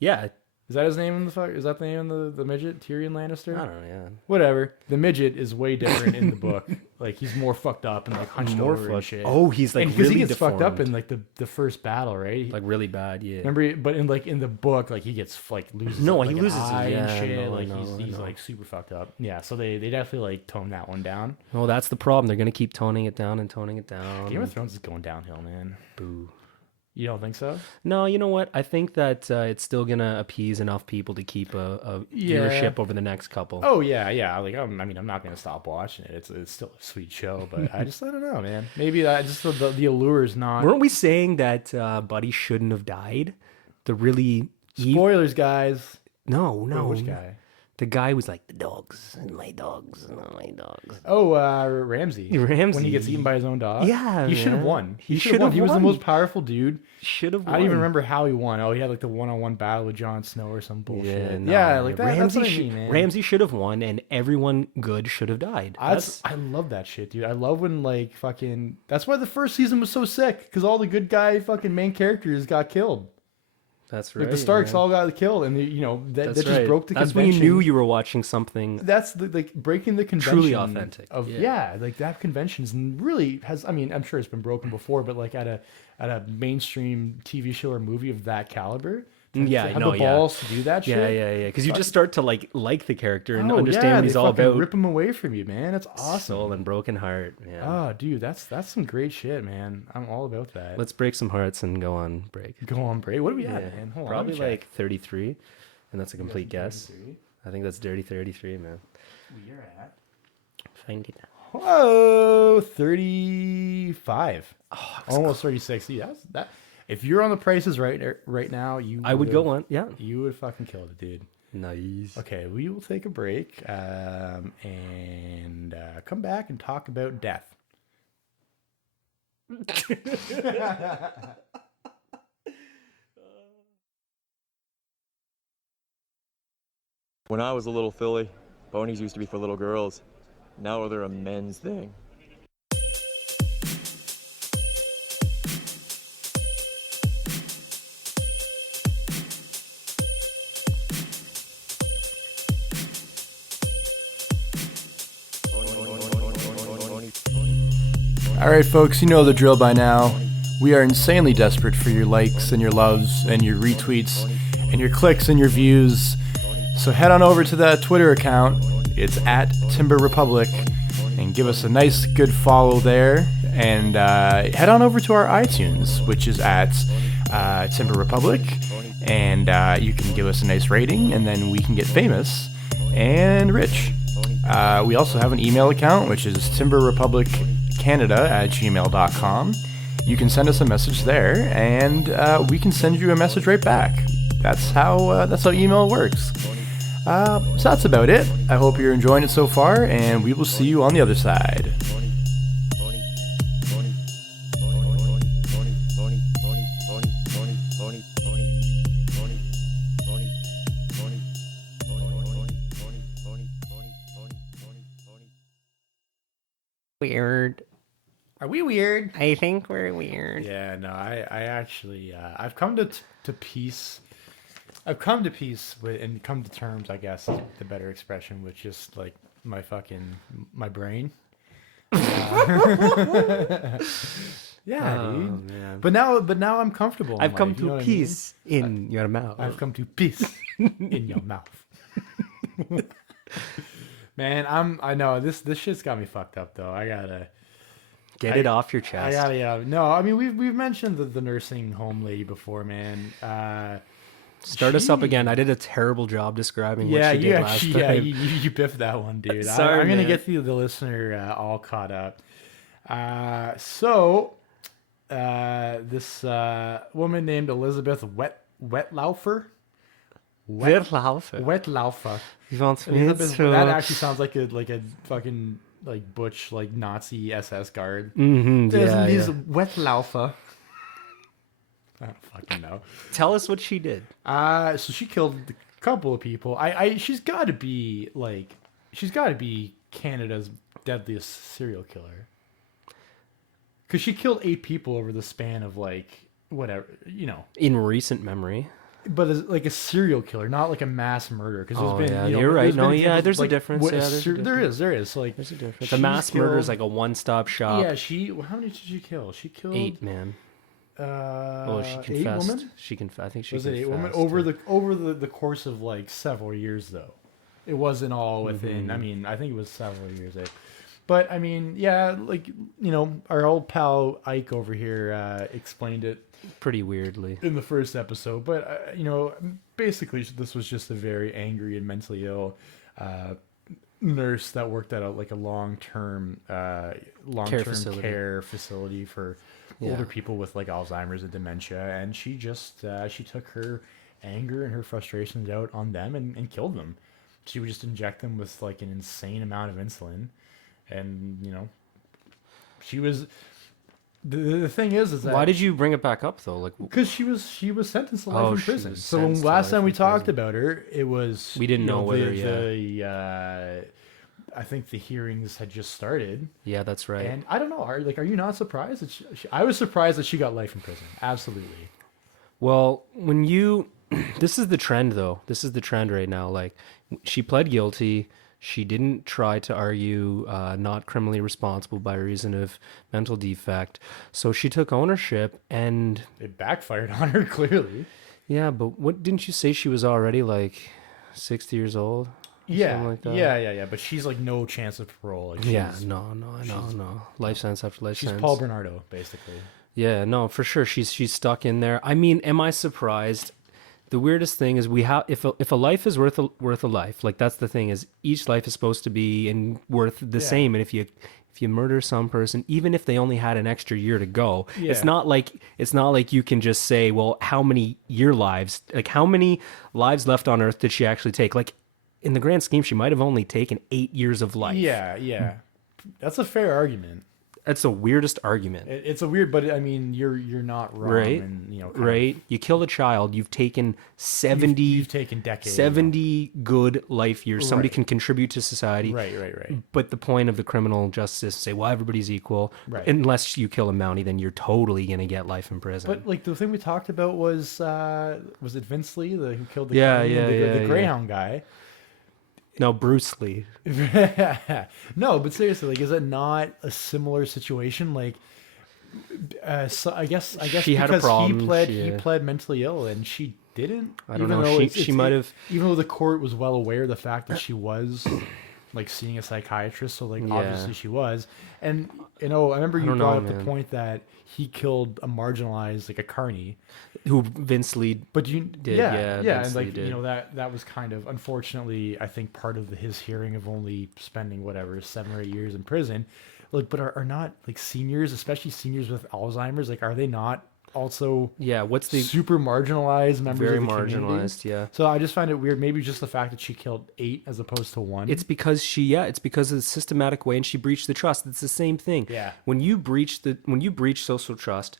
Yeah. Is that his name in the fuck? Is that the name of the midget? Tyrion Lannister? I don't know. Yeah. Whatever. The midget is way different in the book. Like he's more fucked up and like hunched over and shit. Oh, he's like because really he gets deformed. fucked up in like the first battle, right? Like really bad. Yeah. Remember, but in the book, like he gets like loses. No, like, he an loses eye his- and yeah, shit. no, Like I he's know. like super fucked up. Yeah, so they definitely like tone that one down. Oh, that's the problem. They're gonna keep toning it down and toning it down. Game of Thrones is going downhill, man. Boo. You don't think so? No, you know what? I think that it's still gonna appease enough people to keep a viewership over the next couple. Oh yeah. Like I mean, I'm not gonna stop watching it. It's still a sweet show, but I don't know, man. Maybe that just the allure is not. Weren't we saying that Buddy shouldn't have died? The really Spoilers, guys. no, Which guy? The guy was like the dogs and my dogs and my dogs. Oh, Ramsey. When he gets eaten by his own dog. Yeah, he should have man. won. He should should have won. have He was the won. most powerful dude. Should have. I don't even remember how he won. Oh, he had like the one-on-one battle with Jon Snow or some bullshit. Yeah, no, Yeah, like that. Ramsey That's what I should, mean, man. Ramsey should have won, and everyone good should have died. I love that shit, dude. I love when like fucking. That's why the first season was so sick because all the good guy fucking main characters got killed. That's Like right. the Starks man. all got killed, and that That's just right. broke the That's convention. when you knew you were watching something. That's like breaking the convention. Truly authentic. Like that convention's really has. I mean, I'm sure it's been broken before, but like at a mainstream TV show or movie of that caliber, to have the balls to do that shit. Yeah. Because you just start to like the character and Oh, understand yeah, what he's they all fucking about. Rip him away from you, man. That's awesome. Soul and broken heart. Yeah. Oh, dude, that's some great shit, man. I'm all about that. Let's break some hearts and go on break. Go on, Bray. What are we Yeah. at, man? Hold on, Probably let me check. like 33, and that's a complete guess. 33. I think that's dirty 33, man. We are at. Find it out. Whoa, 35. Almost 36. See, that. If you're on the prices right now, I would go on. Yeah. You would fucking kill it, dude. Nice. Okay, we will take a break and come back and talk about death. When I was a little filly, ponies used to be for little girls. Now they're a men's thing. All right, folks, you know the drill by now. We are insanely desperate for your likes and your loves and your retweets and your clicks and your views. So head on over to that Twitter account. It's at Timber Republic, and give us a nice, good follow there. And head on over to our iTunes, which is at Timber Republic, and you can give us a nice rating, and then we can get famous and rich. We also have an email account, which is timberrepubliccanada@gmail.com. You can send us a message there, and we can send you a message right back. That's how email works. So that's about it. I hope you're enjoying it so far, and we will see you on the other side. Weird. Are we weird? I think we're weird. Yeah, no, I actually, I've come to peace. I've come to peace with, and come to terms, I guess, is the better expression, with just like my brain. Yeah, dude. Man. But now I'm comfortable. in I've come life, you know to what I peace in your mouth. mean? I've come to peace in your mouth. Man, I know this shit's got me fucked up though. I gotta Get it off your chest. yeah. No, I mean we've mentioned the nursing home lady before, man. Start us up again. I did a terrible job describing what she did last time. You biffed that one, dude. Sorry, I'm gonna man. get the listener all caught up. This woman named Elizabeth Wetlaufer. Wetlaufer. Elizabeth, that actually sounds like a fucking like butch like Nazi SS guard. Mm-hmm, There's Wetlaufer. I don't fucking know. Tell us what she did. So she killed a couple of people. She's got to be Canada's deadliest serial killer. Because she killed 8 people over the span of like whatever, In recent memory. but as, like a serial killer, not like a mass murder. Because Oh, there's been, yeah, you know, you're right. there's No, been yeah, examples, there's a like, difference. what Yeah, there's a there is. So like, There's a difference. she's A mass murder is killed- like a one-stop shop. Yeah, how many did she kill? She killed 8, man. Well, she 8 confessed. women. I think she Was it confessed. 8 women over the course of like several years though? It wasn't all within. I mean, I think it was several years. But I mean, yeah, like you know, our old pal Ike over here explained it pretty weirdly. in the first episode. But you know, basically, this was just a very angry and mentally ill nurse that worked at a long-term care facility for older people with like Alzheimer's and dementia, and she just she took her anger and her frustrations out on them and killed them. She would just inject them with like an insane amount of insulin, and you know, she was. The thing is that Why did you bring it back up though? Like, because she was sentenced to life Oh, in she prison. was So sentenced to last life time we in talked prison. about her, it was We didn't you know whether, I think the hearings had just started, yeah, that's right. and I don't know. Are you not surprised that I was surprised that she got life in prison? Absolutely. Well, when you, this is the trend though. This is the trend right now. Like, she pled guilty. She didn't try to argue not criminally responsible by reason of mental defect. So she took ownership, and It backfired on her clearly. yeah, but what didn't you say she was already like 60 years old? Or Yeah, something like that? yeah. But she's like no chance of parole. Like, Yeah, she's, no. Life sentence after life she's sentence. Paul Bernardo basically. Yeah, no, for sure. She's stuck in there. I mean, am I surprised? The weirdest thing is we have if a life is worth a life, like that's the thing is each life is supposed to be and worth the same. And if you murder some person, even if they only had an extra year to go, it's not like you can just say, well, how many lives left on Earth did she actually take? Like in the grand scheme, she might have only taken 8 years of life. Yeah. That's a fair argument. That's the weirdest argument. It's a weird, but I mean, you're not wrong. Right. And, you know, Right. You killed a child. You've taken 70. You've taken decades. 70 good life years. Somebody Right. can contribute to society. Right. But the point of the criminal justice is say, well, everybody's equal. Right. Unless you kill a Mountie, then you're totally gonna get life in prison. But like the thing we talked about was it Vince Lee, who killed the Yeah, Greyhound guy? No, Bruce Lee. No, but seriously, like, is it not a similar situation? Like, so I guess She had a because problem, he pled mentally ill, and she didn't. I don't even know. though She might have. even though the court was well aware of the fact that she was like seeing a psychiatrist, so like obviously she was. And you know, I remember you don't brought know, up the man. point that he killed a marginalized, like a carny. Who Vince Lee. But you Did, yeah, yeah, Vince and Lee like did. you know that was kind of unfortunately I think part of his hearing of only spending whatever 7 or 8 years in prison. Like, but are not like seniors, especially seniors with Alzheimer's, like are they not also Yeah. What's the super marginalized members very of the community? marginalized? Yeah. So I just find it weird. Maybe just the fact that she killed 8 as opposed to 1. It's because it's because of the systematic way, and she breached the trust. It's the same thing. Yeah. When you breach social trust,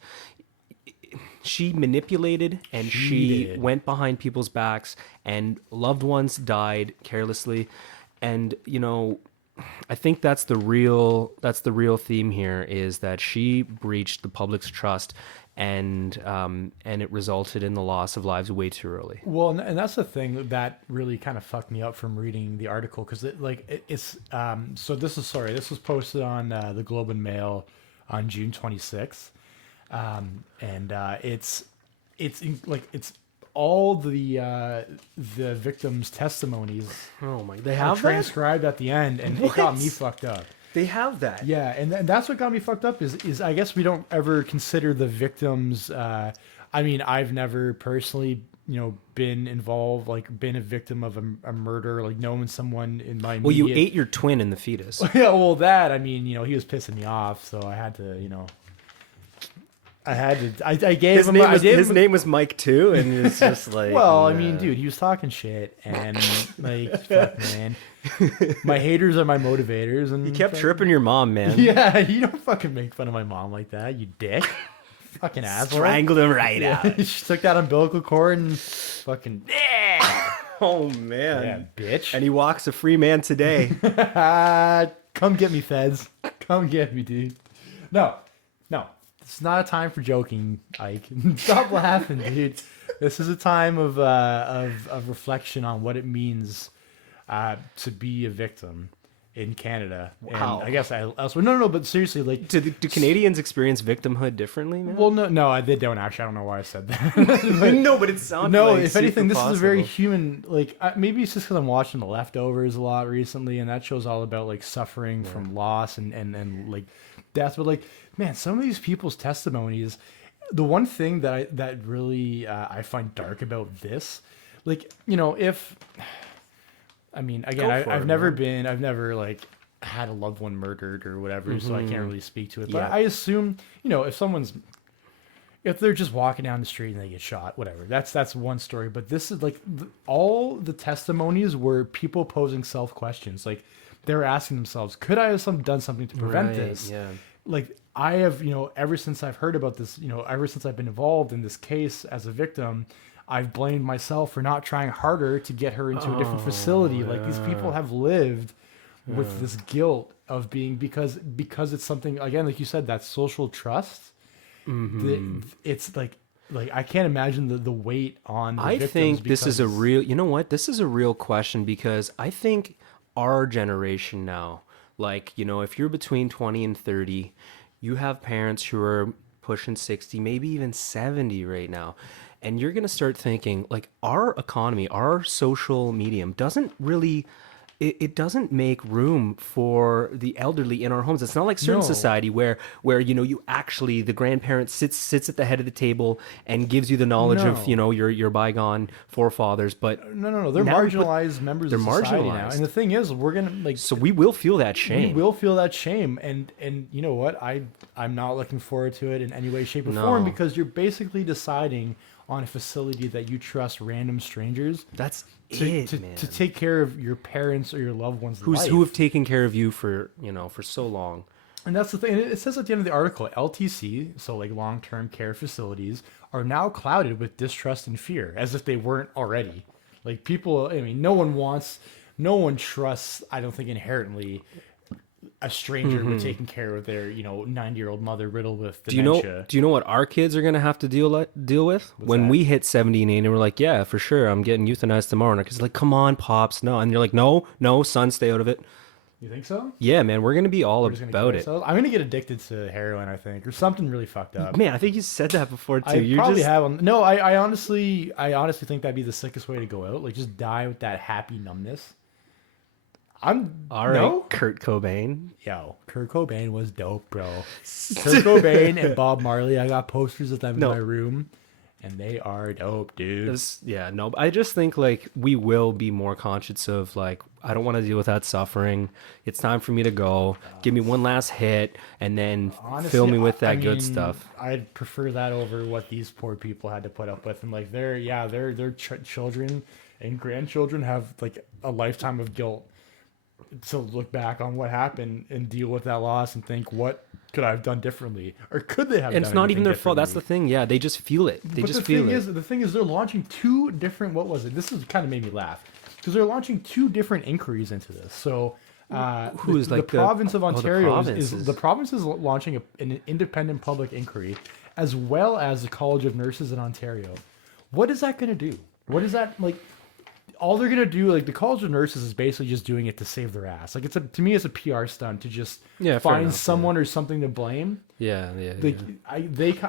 she manipulated and she did. went behind people's backs, and loved ones died carelessly. And you know, I think that's the real theme here, is that she breached the public's trust, and it resulted in the loss of lives way too early. Well, and that's the thing that really kind of fucked me up from reading the article, because it's so this was posted on the Globe and Mail on June 26th, and it's all the victims' testimonies Oh my! They are have that. transcribed at the end, and it got me What? fucked up. They have that. Yeah, and that's what got me fucked up is I guess we don't ever consider the victims. I mean, I've never personally, been involved, like been a victim of a murder, like knowing someone in my Well, you immediate- ate your twin in the fetus. Yeah, well, that, I mean, he was pissing me off, so I had to, I gave him. I gave his him- name was Mike too, and it's just like. Well, I mean, dude, he was talking shit, and like, fuck, man, my haters are my motivators, and You kept tripping your mom, man. Yeah, you don't fucking make fun of my mom like that, you dick. Fucking asshole. Strangled him right out. She took that umbilical cord and fucking Oh man. yeah, bitch. And he walks a free man today. Come get me, feds. Come get me, dude. No. It's not a time for joking, Ike. Stop laughing, dude. This is a time of reflection on what it means to be a victim in Canada. Wow. And I guess elsewhere. No, but seriously, like, Do Canadians experience victimhood differently, man? well, no, they don't actually. I don't know why I said that. no, but it sounds No, like if super anything, this is a very possible. human. Like, maybe it's just because I'm watching The Leftovers a lot recently, and that show's all about like suffering from loss and like death. But like, man, some of these people's testimonies. The one thing that really I find dark about this, like, if I mean, again, Go for I've it, never man. I've never like had a loved one murdered or whatever, so I can't really speak to it. But Yeah. I assume, if they're just walking down the street and they get shot, whatever. That's one story. But this is like all the testimonies were people posing self questions. Like they were asking themselves, could I have done something to prevent Right, this? yeah. Like I have, ever since I've heard about this, ever since I've been involved in this case as a victim, I've blamed myself for not trying harder to get her into a different facility. Like these people have lived with this guilt of being because it's something, again, like you said, that social trust. It's like I can't imagine the weight on the I victims think this is a because- real, you know what? This is a real question because I think our generation now, like, if you're between 20 and 30, you have parents who are pushing 60, maybe even 70 right now. And you're going to start thinking, like, our economy, our social medium doesn't really. It doesn't make room for the elderly in our homes. It's not like certain No. society where you actually, the grandparent sits at the head of the table and gives you the knowledge of No. your bygone forefathers. But No, they're now- marginalized members they're of society now. marginalized. And the thing is, we're gonna like so we will feel that we shame. will feel that shame, and you know what? I'm not looking forward to it in any way, shape, or No. form because you're basically deciding on a facility that you trust random strangers That's to man. take care of your parents or your loved ones' life. Who have taken care of you for so long. And that's the thing. It says at the end of the article, LTC, so like long-term care facilities, are now clouded with distrust and fear, as if they weren't already. Like people, I mean, no one trusts, I don't think inherently, a stranger with taking care of their 90-year-old mother riddled with dementia. Do you know what our kids are gonna have to deal with when that? we hit 70 and 80 and we're like, yeah, for sure, I'm getting euthanized tomorrow. And our kids are like, come on, pops, no. And you're like, no, son, stay out of it. You think so? Yeah, man, we're gonna be all We're just gonna about kill it. ourselves? I'm gonna get addicted to heroin, I think, or something really fucked up. Man, I think you said that before too. I You're probably just have. No, I honestly think that'd be the sickest way to go out. Like, just die with that happy numbness. all right, No? Kurt Cobain. Yo, Kurt Cobain was dope, bro. Kurt Cobain and Bob Marley. I got posters of them in No. my room, and they are dope, dude. No, I just think like we will be more conscious of like I don't want to deal with that suffering. It's time for me to go. Give me one last hit, and then Honestly, fill me with that I good mean, stuff. I'd prefer that over what these poor people had to put up with, and like their children and grandchildren have like a lifetime of guilt to look back on what happened and deal with that loss and think, what could I have done differently, or could they have? And done it's not even anything their fault. That's the differently? thing. Yeah, they just feel it. They But just the feel thing it. the thing is, they're launching two different. What was it? This is kind of made me laugh because they're launching two different inquiries into this. So, Who's the like the- province of oh, the Ontario province is is- the province is launching an independent public inquiry, as well as the College of Nurses in Ontario. What is that going to do? What is that like? All they're gonna do, like the College of Nurses, is basically just doing it to save their ass. Like to me, it's a PR stunt to just Yeah, fair find enough, someone or something to blame. Yeah. Like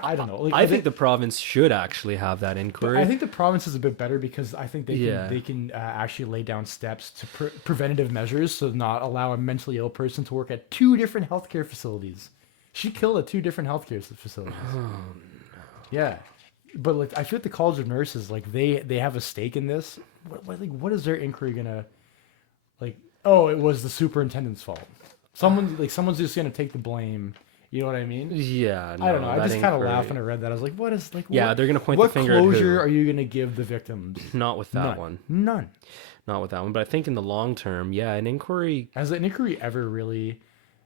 I don't know. Like I think the province should actually have that inquiry. I think the province is a bit better because I think Yeah. they can actually lay down steps to preventative measures to not allow a mentally ill person to work at two different healthcare facilities. She killed at two different healthcare facilities. Oh, no. Yeah, but like I feel like the College of Nurses, like they have a stake in this. What is their inquiry gonna like? Oh, it was the superintendent's fault. Someone's just gonna take the blame. You know what I mean? Yeah, I don't know. I that just kind of inquiry- laughed when I read that. I was like, what is like? Yeah, what, they're gonna point the what finger at closure who? are you gonna give the victims? Not with that None. one. None. Not with that one. But I think in the long term, yeah, an inquiry. Has an inquiry ever really?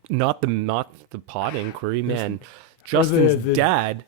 Not the pod inquiry, man. Justin's the- dad,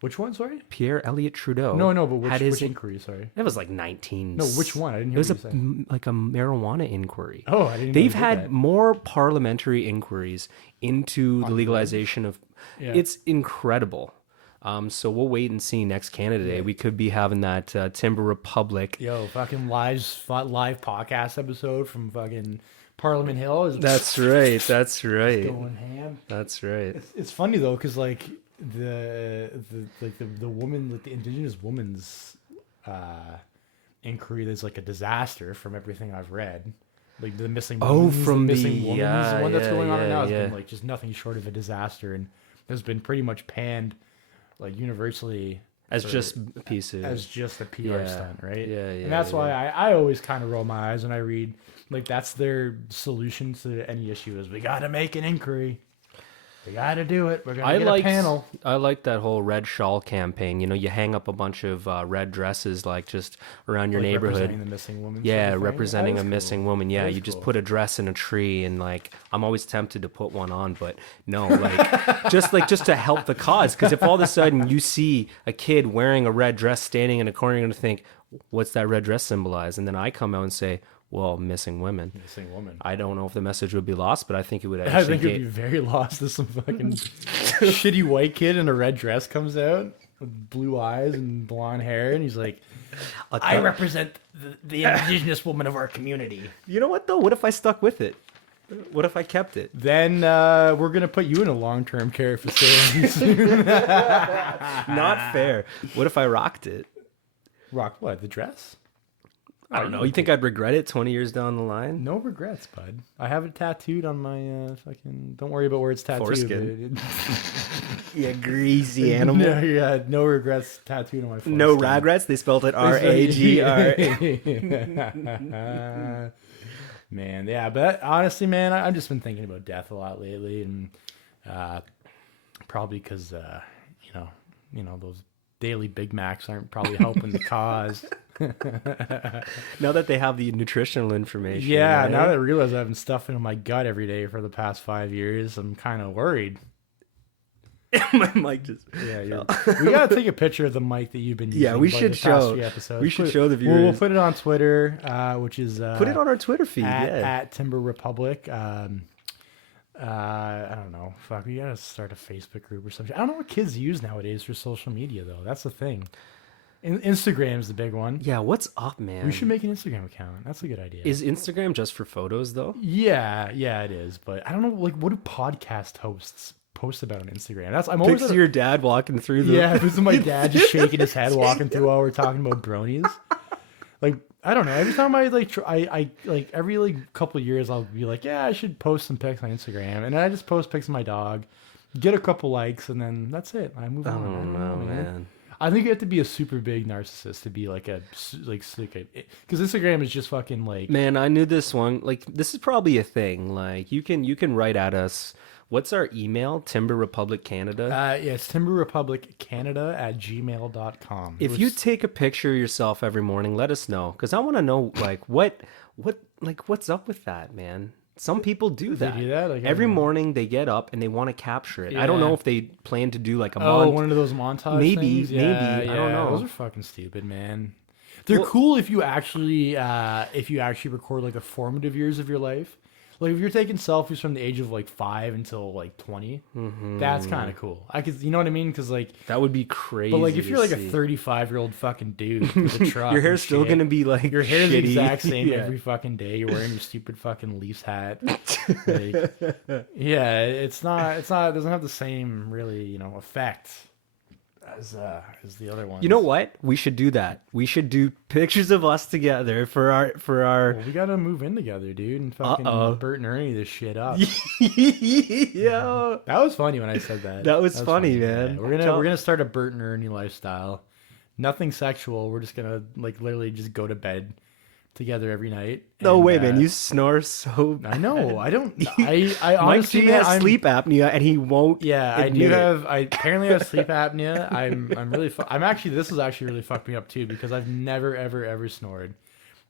Which one? Sorry. Pierre Elliott Trudeau. No, but had which his inquiry? Sorry. It was like 19. No, which one? I didn't It hear was what you said. like a marijuana inquiry. Oh, I didn't. know They've they did had that. more parliamentary inquiries into the legalization of. Yeah. It's incredible. So we'll wait and see next Canada Day. We could be having that Timber Republic. Yo, fucking live podcast episode from fucking Parliament Hill is That's right. That's right. going ham. That's right. It's funny though, because like the woman, like the Indigenous woman's inquiry, there's like a disaster from everything I've read. Like the missing woman's, from the missing the- woman's yeah, one that's yeah, going on right yeah, now has yeah. been like just nothing short of a disaster, and has been pretty much panned like universally As for- just pieces. as just a PR Yeah. stunt, right? Yeah, yeah, And that's yeah. why I always kind of roll my eyes when I read like that's their solution to any issue is we got to make an inquiry. We got to do it. We're gonna get a panel. I like that whole red shawl campaign. You know, you hang up a bunch of red dresses like just around your Like neighborhood. representing the missing woman. Yeah, sort of thing. representing That a is missing cool. woman. Yeah, That is you just cool. put a dress in a tree, and like I'm always tempted to put one on, but no, like just to help the cause. Because if all of a sudden you see a kid wearing a red dress standing in a corner, you're gonna think, what's that red dress symbolize? And then I come out and say, well, missing women. Missing woman. I don't know if the message would be lost, but I think it would I actually think it'd be very lost if some fucking shitty white kid in a red dress comes out with blue eyes and blonde hair, and he's like, "I represent the indigenous woman of our community." You know what though? What if I stuck with it? What if I kept it? Then we're gonna put you in a long-term care facility soon. Not fair. What if I rocked it? Rock what? The dress? I don't know. You think I'd regret it 20 years down the line? No regrets, bud. I have it tattooed on my fucking. Don't worry about where it's tattooed. Foreskin. But You greasy no, yeah, no regrets tattooed on my foreskin. No regrets. They spelled it R-A-G-R. Man, yeah, but honestly, man, I've just been thinking about death a lot lately, and probably because you know those daily Big Macs aren't probably helping the cause. Now that they have the nutritional information. Yeah, right? now that I realize I've been stuffing in my gut every day for the past 5 years, I'm kind of worried. My mic just. Yeah, we gotta take a picture of the mic that you've been using. Yeah, we like, should the past show. few episodes. We should Put- show the We'll viewers. put it on Twitter, which is Put it on our Twitter feed. at Timber Republic. I don't know. Fuck, we gotta start a Facebook group or something. I don't know what kids use nowadays for social media though. That's the thing. Instagram's the big one. Yeah, what's up, man? We should make an Instagram account. That's a good idea. Is Instagram just for photos though? Yeah, it is. But I don't know. Like, what do podcast hosts post about on Instagram? I'm always Pics of your dad walking through the. Yeah, this is my dad just shaking his head walking through while we're talking about bronies. Like, I don't know. Every time I like, I like every like couple of years, I'll be like, yeah, I should post some pics on Instagram, and then I just post pics of my dog, get a couple likes, and then that's it. I move on. I Oh don't no, know, man. I think you have to be a super big narcissist to be like because Instagram is just fucking like. Man, I knew this one. Like, this is probably a thing. Like, you can write at us. What's our email? Timber Republic Canada. Yeah, it's timberrepubliccanada@gmail.com. If you take a picture of yourself every morning, let us know, because I want to know like what's up with that, man. Some people do They that. do that? Like, I every don't know. morning they get up and they want to capture it. I don't know Yeah. if they plan to do like a one of those montage Maybe, things? maybe. Yeah, I don't know. Those are fucking stupid, man. They're cool if you actually record like the formative years of your life. Like if you're taking selfies from the age of like 5 until like 20, that's kind of cool. You know what I mean? Because like, That would be crazy. but like if to you're like see. a 35-year-old fucking dude with a truck, your hair's and still shit, gonna be like your hair's shitty. the exact same Yeah. every fucking day. You're wearing your stupid fucking Leafs hat. Like, yeah, it doesn't have the same really, effect as the other ones. You know what? We should do that. We should do pictures of us together for our Well, we gotta move in together, dude, and fucking Bert and Ernie this shit up. Yo. That was funny when I said that. That was funny, man. Yeah, we're gonna start a Bert and Ernie lifestyle. Nothing sexual. We're just gonna like literally just go to bed together every night. No and, way, man. You snore so I know. I don't. I Mike honestly G man, has I'm- sleep apnea and he won't. Yeah, I admit do it. have. I apparently have sleep apnea. I'm really. I'm actually. This has actually really fucked me up too because I've never ever snored,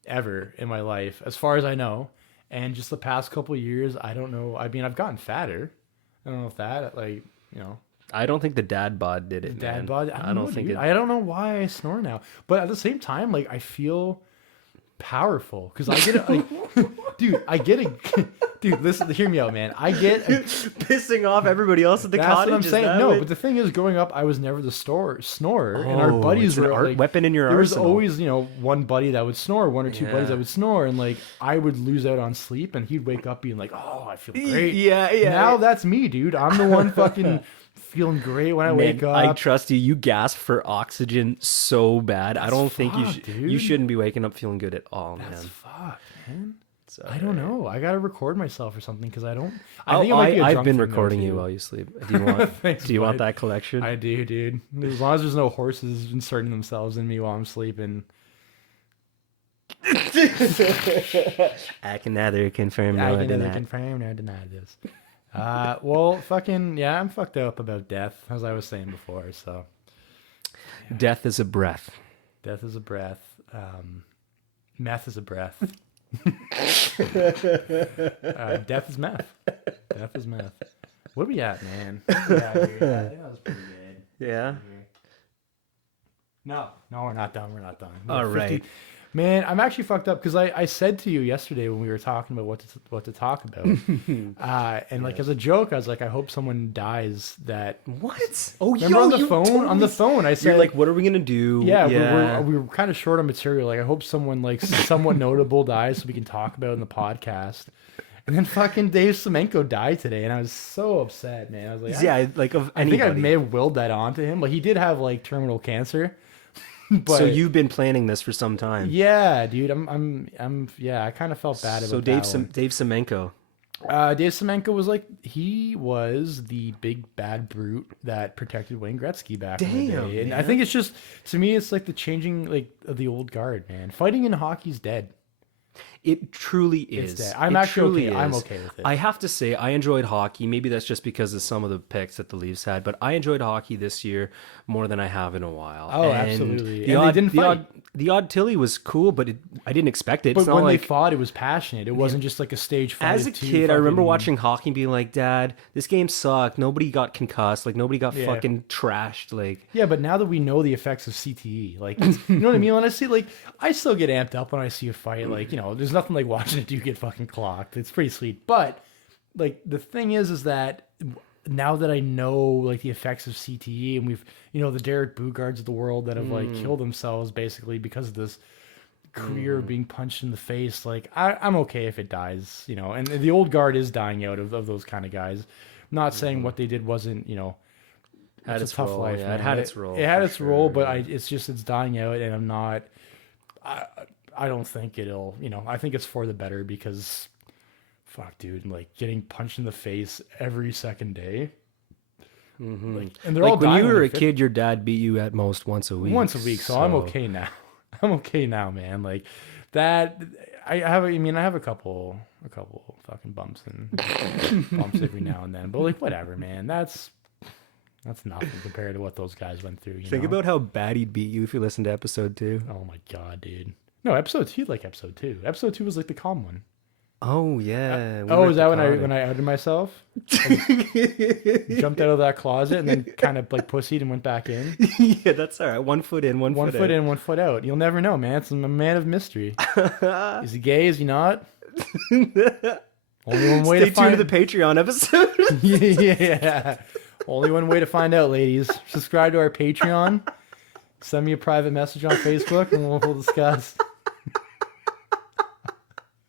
ever in my life, as far as I know. And just the past couple of years, I don't know. I mean, I've gotten fatter. I don't know if that I don't think the dad bod did it. dad man. bod. I don't think dude. it. I don't know why I snore now, but at the same time, like I feel powerful because I get it. Like, dude, I get a Dude, listen, hear me out, man. I get Pissing off everybody else at the that's cottage. what I'm is saying. that No, what- but the thing is, growing up, I was never the snorer, and our Oh, buddies it's an were art like, weapon in your there was arsenal. always, one buddy that would snore, one or two buddies Yeah. that would snore, and like I would lose out on sleep, and he'd wake up being like, "Oh, I feel great." Yeah. Now that's me, dude. I'm the one fucking feeling great when I wake Man, up. I trust you. You gasp for oxygen so bad. I don't think you fucked, you dude. shouldn't be waking up feeling good at all, That's man. fucked, man. So, I don't know. I gotta record myself or something because I don't. I think it might be a I've drunk been thing, though, recording you too. while you sleep. Do you want? Thanks, do you want bud. that collection? I do, dude. As long as there's no horses inserting themselves in me while I'm sleeping. I can neither confirm I nor can neither deny. confirm nor deny this. Well, fucking yeah, I'm fucked up about death, as I was saying before. So, Death is a breath. death is a breath. Meth is a breath. Death is meth. Death is meth. What are we at, man? Yeah, dude. I think that was pretty good. Yeah. No, we're not done. We're not done. We're All at 50. right. Man, I'm actually fucked up because I said to you yesterday when we were talking about what to talk about, and like as a joke, I was like, I hope someone dies. That What? Oh, remember on the phone? On the phone, I said You're like, what are we gonna do? yeah, we were kind of short on material. Like I hope someone like somewhat notable dies so we can talk about it in the podcast. And then fucking Dave Semenko died today, and I was so upset, man. I was like, yeah, like of I think I anybody. may have willed that onto him. Like he did have like terminal cancer. But So you've been planning this for some time. yeah, dude, I'm yeah, I kind of felt bad about So that Dave Semenko. Dave Semenko was like he was the big bad brute that protected Wayne Gretzky back in the Damn, day, and I man. think it's just to me, it's like the changing like of the old guard, man. Fighting in hockey's dead. It truly is. It's dead. I'm It actually truly okay. I'm is. okay with it. I have to say, I enjoyed hockey. Maybe that's just because of some of the picks that the Leafs had, but I enjoyed hockey this year more than I have in a while. Oh, And absolutely. The And they odd, didn't fight. the odd Tilly was cool, but I didn't expect it. But It's not when like they fought, it was passionate. It wasn't just like a stage fight. as a of two kid, I remember fucking- watching hockey and being like, "Dad, this game sucked. Nobody got concussed. Like nobody got Yeah. fucking trashed. Like Yeah, but now that we know the effects of CTE, like, you know what I mean? When I see, like, I still get amped up when I see a fight. Like, there's nothing like watching a dude get fucking clocked. It's pretty sweet. But, like, the thing is that now that I know, like, the effects of CTE, and we've, the Derek Boogards of the world that have, like, killed themselves basically because of this career of being punched in the face, like, I'm okay if it dies, and the old guard is dying out of those kind of guys. Not saying what they did wasn't, had it's its a tough role. life, Yeah, man. it had its role. It had for its role, sure. but it's dying out, and I'm not. I don't think it'll. I think it's for the better because, fuck, dude, like getting punched in the face every second day. Like, and they're all Like when dying you were they're a kid, your dad beat you at most once a week. once a week, so I'm okay now. I'm okay now, man. Like that. I have a couple fucking bumps and bumps every now and then, but like whatever, man. That's nothing compared to what those guys went through. Think about how bad he'd beat you if you listened to episode 2. Oh my god, dude. No, episode 2, like episode 2. Episode 2 was like the calm one. Oh yeah. we Oh, were is at that the when I outed myself? Jumped out of that closet and then kind of like pussied and went back in. yeah, that's all right. 1 foot in, one One foot foot out. in, 1 foot out. You'll never know, man. It's a man of mystery. Is he gay? Is he not? Only one way Stay to find tuned to the Patreon episode. yeah. Only one way to find out, ladies. Subscribe to our Patreon. Send me a private message on Facebook and we'll discuss.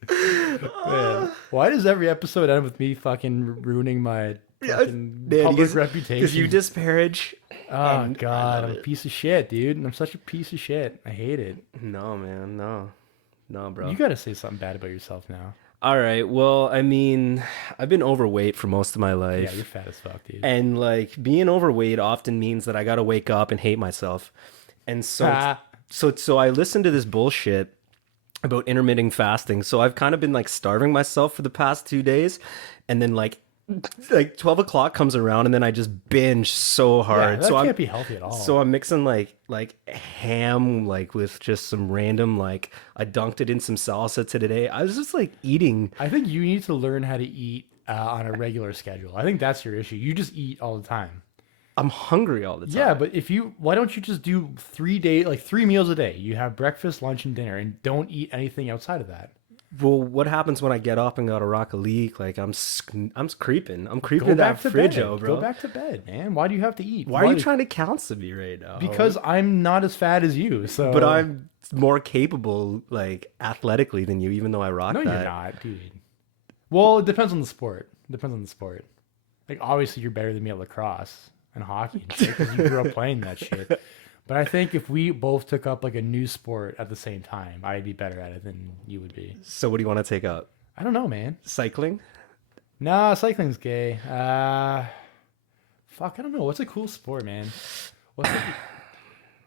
Man, why does every episode end with me fucking ruining my fucking public reputation? Because you disparage. Oh god, I'm a piece of shit, dude. I'm such a piece of shit. I hate it. No, man, no, bro. You gotta say something bad about yourself now. All right. Well, I mean, I've been overweight for most of my life. Yeah, you're fat as fuck, dude. And like being overweight often means that I gotta wake up and hate myself. And so so I listened to this bullshit about intermittent fasting. So I've kind of been like starving myself for the past 2 days, and then like 12 o'clock comes around and then I just binge so hard. that so can't I'm be healthy at all. So I'm mixing like ham like with just some random like I dunked it in some salsa today. I was just like eating. I think you need to learn how to eat on a regular schedule. I think that's your issue. You just eat all the time. I'm hungry all the time. Yeah, but why don't you just do 3 meals a day? You have breakfast, lunch, and dinner, and don't eat anything outside of that. Well, what happens when I get up and gotta rock a leak? Like I'm creeping. I'm creeping Go to that back to fridge, bed. bro. Go back to bed, man. Why do you have to eat? Why are you trying to counsel me right now? Because I'm not as fat as you. So, But I'm more capable, like athletically, than you, even though I rock no, that. you're not, dude. Well, it depends on the sport. Depends on the sport. Like obviously, you're better than me at lacrosse and hockey because you grew up playing that shit. But I think if we both took up like a new sport at the same time, I'd be better at it than you would be. So what do you want to take up? I don't know, man. Cycling? Nah, cycling's gay. Fuck, I don't know. What's a cool sport, man? What's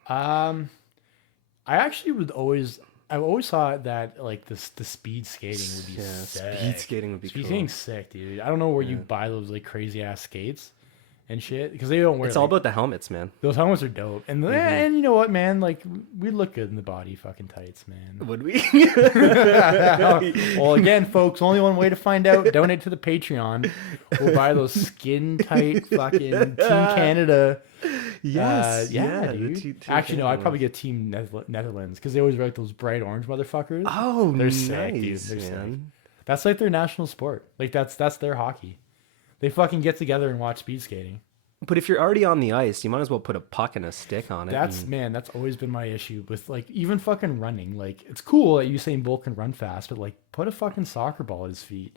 I actually I always thought that like the speed skating would be sick. Speed skating would be Speed cool. skating's sick, dude. I don't know where you buy those like crazy ass skates and shit because they don't wear. It's all about the helmets, man. those helmets are dope, and and you know what, man? Like we look good in the body fucking tights, man. Would we? Well, again, folks, only one way to find out: donate to the Patreon. We'll buy those skin tight fucking Team Canada. Yes, Yeah, the dude. Team Actually, no, Canada I'd probably get Team Netherlands because they always wear like those bright orange motherfuckers. Oh, they're nice, sick, dude. They're sick. man. That's like their national sport. Like that's their hockey. They fucking get together and watch speed skating. But if you're already on the ice, you might as well put a puck and a stick on it. That's always been my issue with like even fucking running. Like it's cool that Usain Bolt can run fast, but like put a fucking soccer ball at his feet.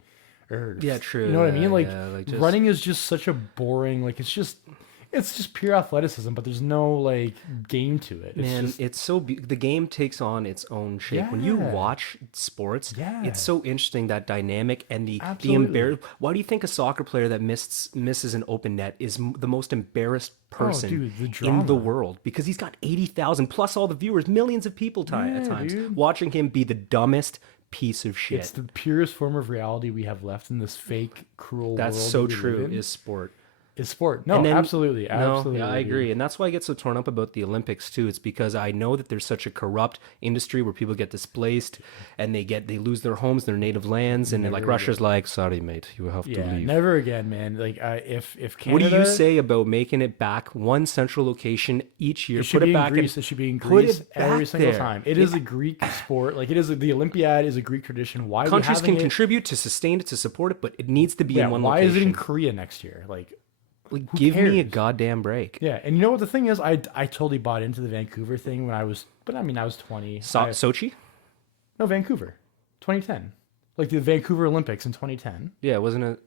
Or Yeah, true. You know what I mean? Like, just running is just such a boring. Like it's just pure athleticism, but there's no like game to it. It's Man, just, it's so the game takes on its own shape. When you Yeah. watch sports, Yeah. it's so interesting, that dynamic and the Absolutely. Why do you think a soccer player that misses an open net is the most embarrassed person dude, the in the drama. world? Because he's got 80,000 plus all the viewers, millions of people at Yeah, times dude. watching him be the dumbest piece of shit. it's the purest form of reality we have left in this fake, cruel That's world. so that we live true. in. Is sport. Is sport? No, And then- absolutely, No, absolutely. yeah, I dude. agree. And that's why I get so torn up about the Olympics too. It's because I know that there's such a corrupt industry where people get displaced and they lose their homes, their native lands, and like Russia's like, sorry, mate, you have to Yeah, leave. never again, man. Like if Canada, What do you say about making it back one central location each year? It should be in Greece. It should be in Greece every single time. It is a Greek sport. Like it is the Olympiad is a Greek tradition. Why Countries can it, contribute to sustain it, to support it, but it needs to be Yeah, in one why location. is it in Korea next year? Like who Give me a cares? goddamn break. Yeah, and you know what the thing is? I totally bought into the Vancouver thing when I was, but I mean I was 20. Sochi? No, Vancouver, 2010. Like the Vancouver Olympics in 2010. Yeah, wasn't it?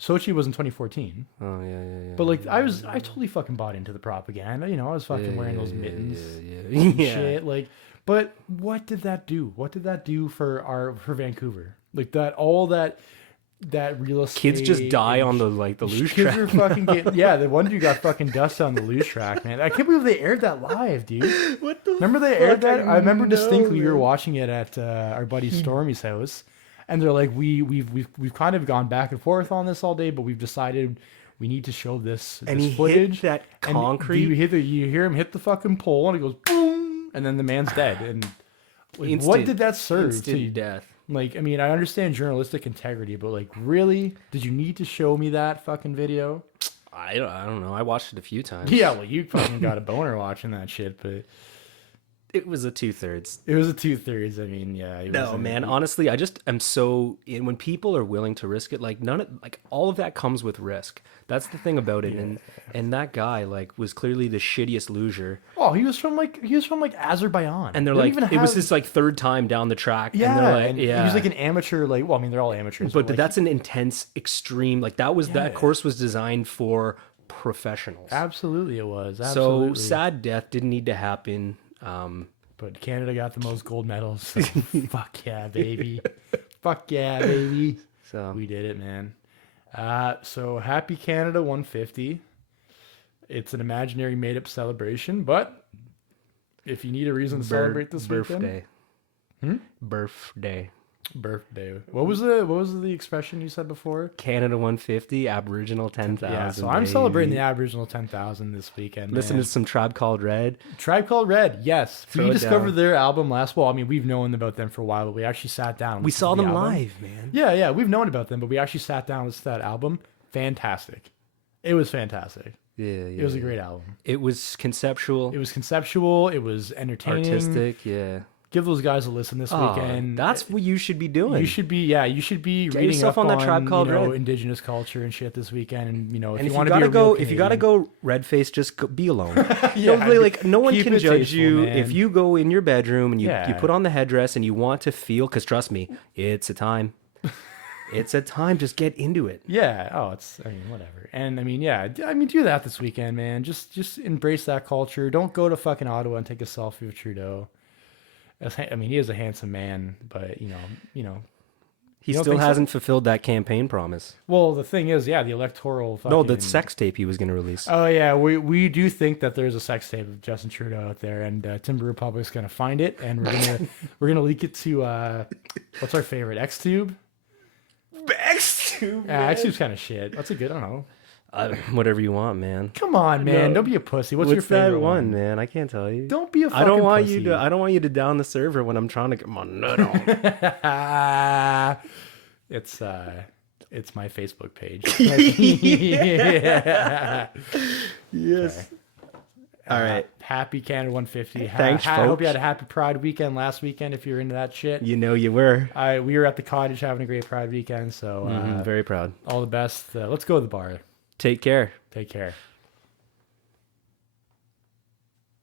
Sochi was in 2014. Oh yeah. But like I totally fucking bought into the propaganda. You know, I was fucking wearing those mittens. Yeah. and shit. Like, but what did that do? What did that do for Vancouver? Like that real estate. Kids just die and on the luge kids track. are fucking getting, yeah. The one dude got fucking dust on the luge track, man. I can't believe they aired that live, dude. What the? Remember they aired that? I remember know, distinctly. We were man. watching it at our buddy Stormy's house, and they're like, we've kind of gone back and forth on this all day, but we've decided we need to show this And he footage. hit that And concrete. you hear him hit the fucking pole, and it goes boom, and then the man's dead. And like, what did that serve to Instant you? death. Like, I mean, I understand journalistic integrity, but like, really, did you need to show me that fucking video? I don't know. I watched it a few times. Yeah, well, you fucking got a boner watching that shit, but It was a 2/3. it was a 2/3. I mean, yeah. It No, wasn't- man. Honestly, I just am so in when people are willing to risk it. Like all of that comes with risk. That's the thing about it. And that guy was clearly the shittiest loser. Oh, he was from like Azerbaijan, And they're They like, don't it even was have- his third time down the track. yeah, and they're like, and yeah. he was like an amateur. Like, well, I mean, they're all amateurs, but like, that's an intense, extreme. Like that course was designed for professionals. absolutely it was. So Absolutely. sad death didn't need to happen. But Canada got the most gold medals. So fuck yeah, baby. Fuck yeah, baby. So We did it, man. So happy Canada 150. It's an imaginary made-up celebration, but if you need a reason to celebrate this birthday. weekend, Birthday. birthday. What was the expression you said before? Canada 150, Aboriginal 10,000. Yeah, so I'm celebrating the Aboriginal 10,000 this weekend. Listen man. to some Tribe Called Red. Tribe Called Red, yes. Throw We it discovered down. their album last. Well, I mean, we've known about them for a while, but we actually sat down. and We listened saw to the them album. live, man. Yeah, we've known about them, but we actually sat down and listened to that album. Fantastic. It was fantastic. Yeah. It was a great album. It was conceptual, It was conceptual. It was entertaining. artistic. Yeah. give those guys a listen this weekend. That's what you should be doing. You should be reading yourself up on that Tribe Called Red. indigenous culture and shit this weekend. And And if if you want you to gotta be a real go, if you gotta Canadian- go red face, just be alone. Yeah, no one keep can it judge tasteful, you man. if you go in your bedroom and you Yeah. put on the headdress and you want to feel. Because trust me, it's a time. It's a time. Just get into it. Yeah. Oh, whatever. And do that this weekend, man. Just embrace that culture. Don't go to fucking Ottawa and take a selfie with Trudeau. He is a handsome man, but He You don't still think so? hasn't fulfilled that campaign promise. well, the thing is, the electoral fucking... No, the sex tape he was going to release. Oh yeah, we do think that there's a sex tape of Justin Trudeau out there, and Timber Republic's gonna find it, and we're gonna leak it to what's our favorite, XTube? X2. Yeah, XTube's kind of shit. What's a good? I don't know. Whatever you want, man. Come on, man. No. Don't be a pussy. What's your favorite that one? man? I can't tell you. Don't be a fucking I don't want pussy. you to. I don't want you to down the server when I'm trying to get my nut on. It's my Facebook page. Yes. Okay. All right. Happy Canada 150. Thanks, I hope folks. you had a happy Pride weekend last weekend if you're into that shit. You know you were. We were at the cottage having a great Pride weekend, so Very proud. all the best. Let's go to the bar. Take care. Take care.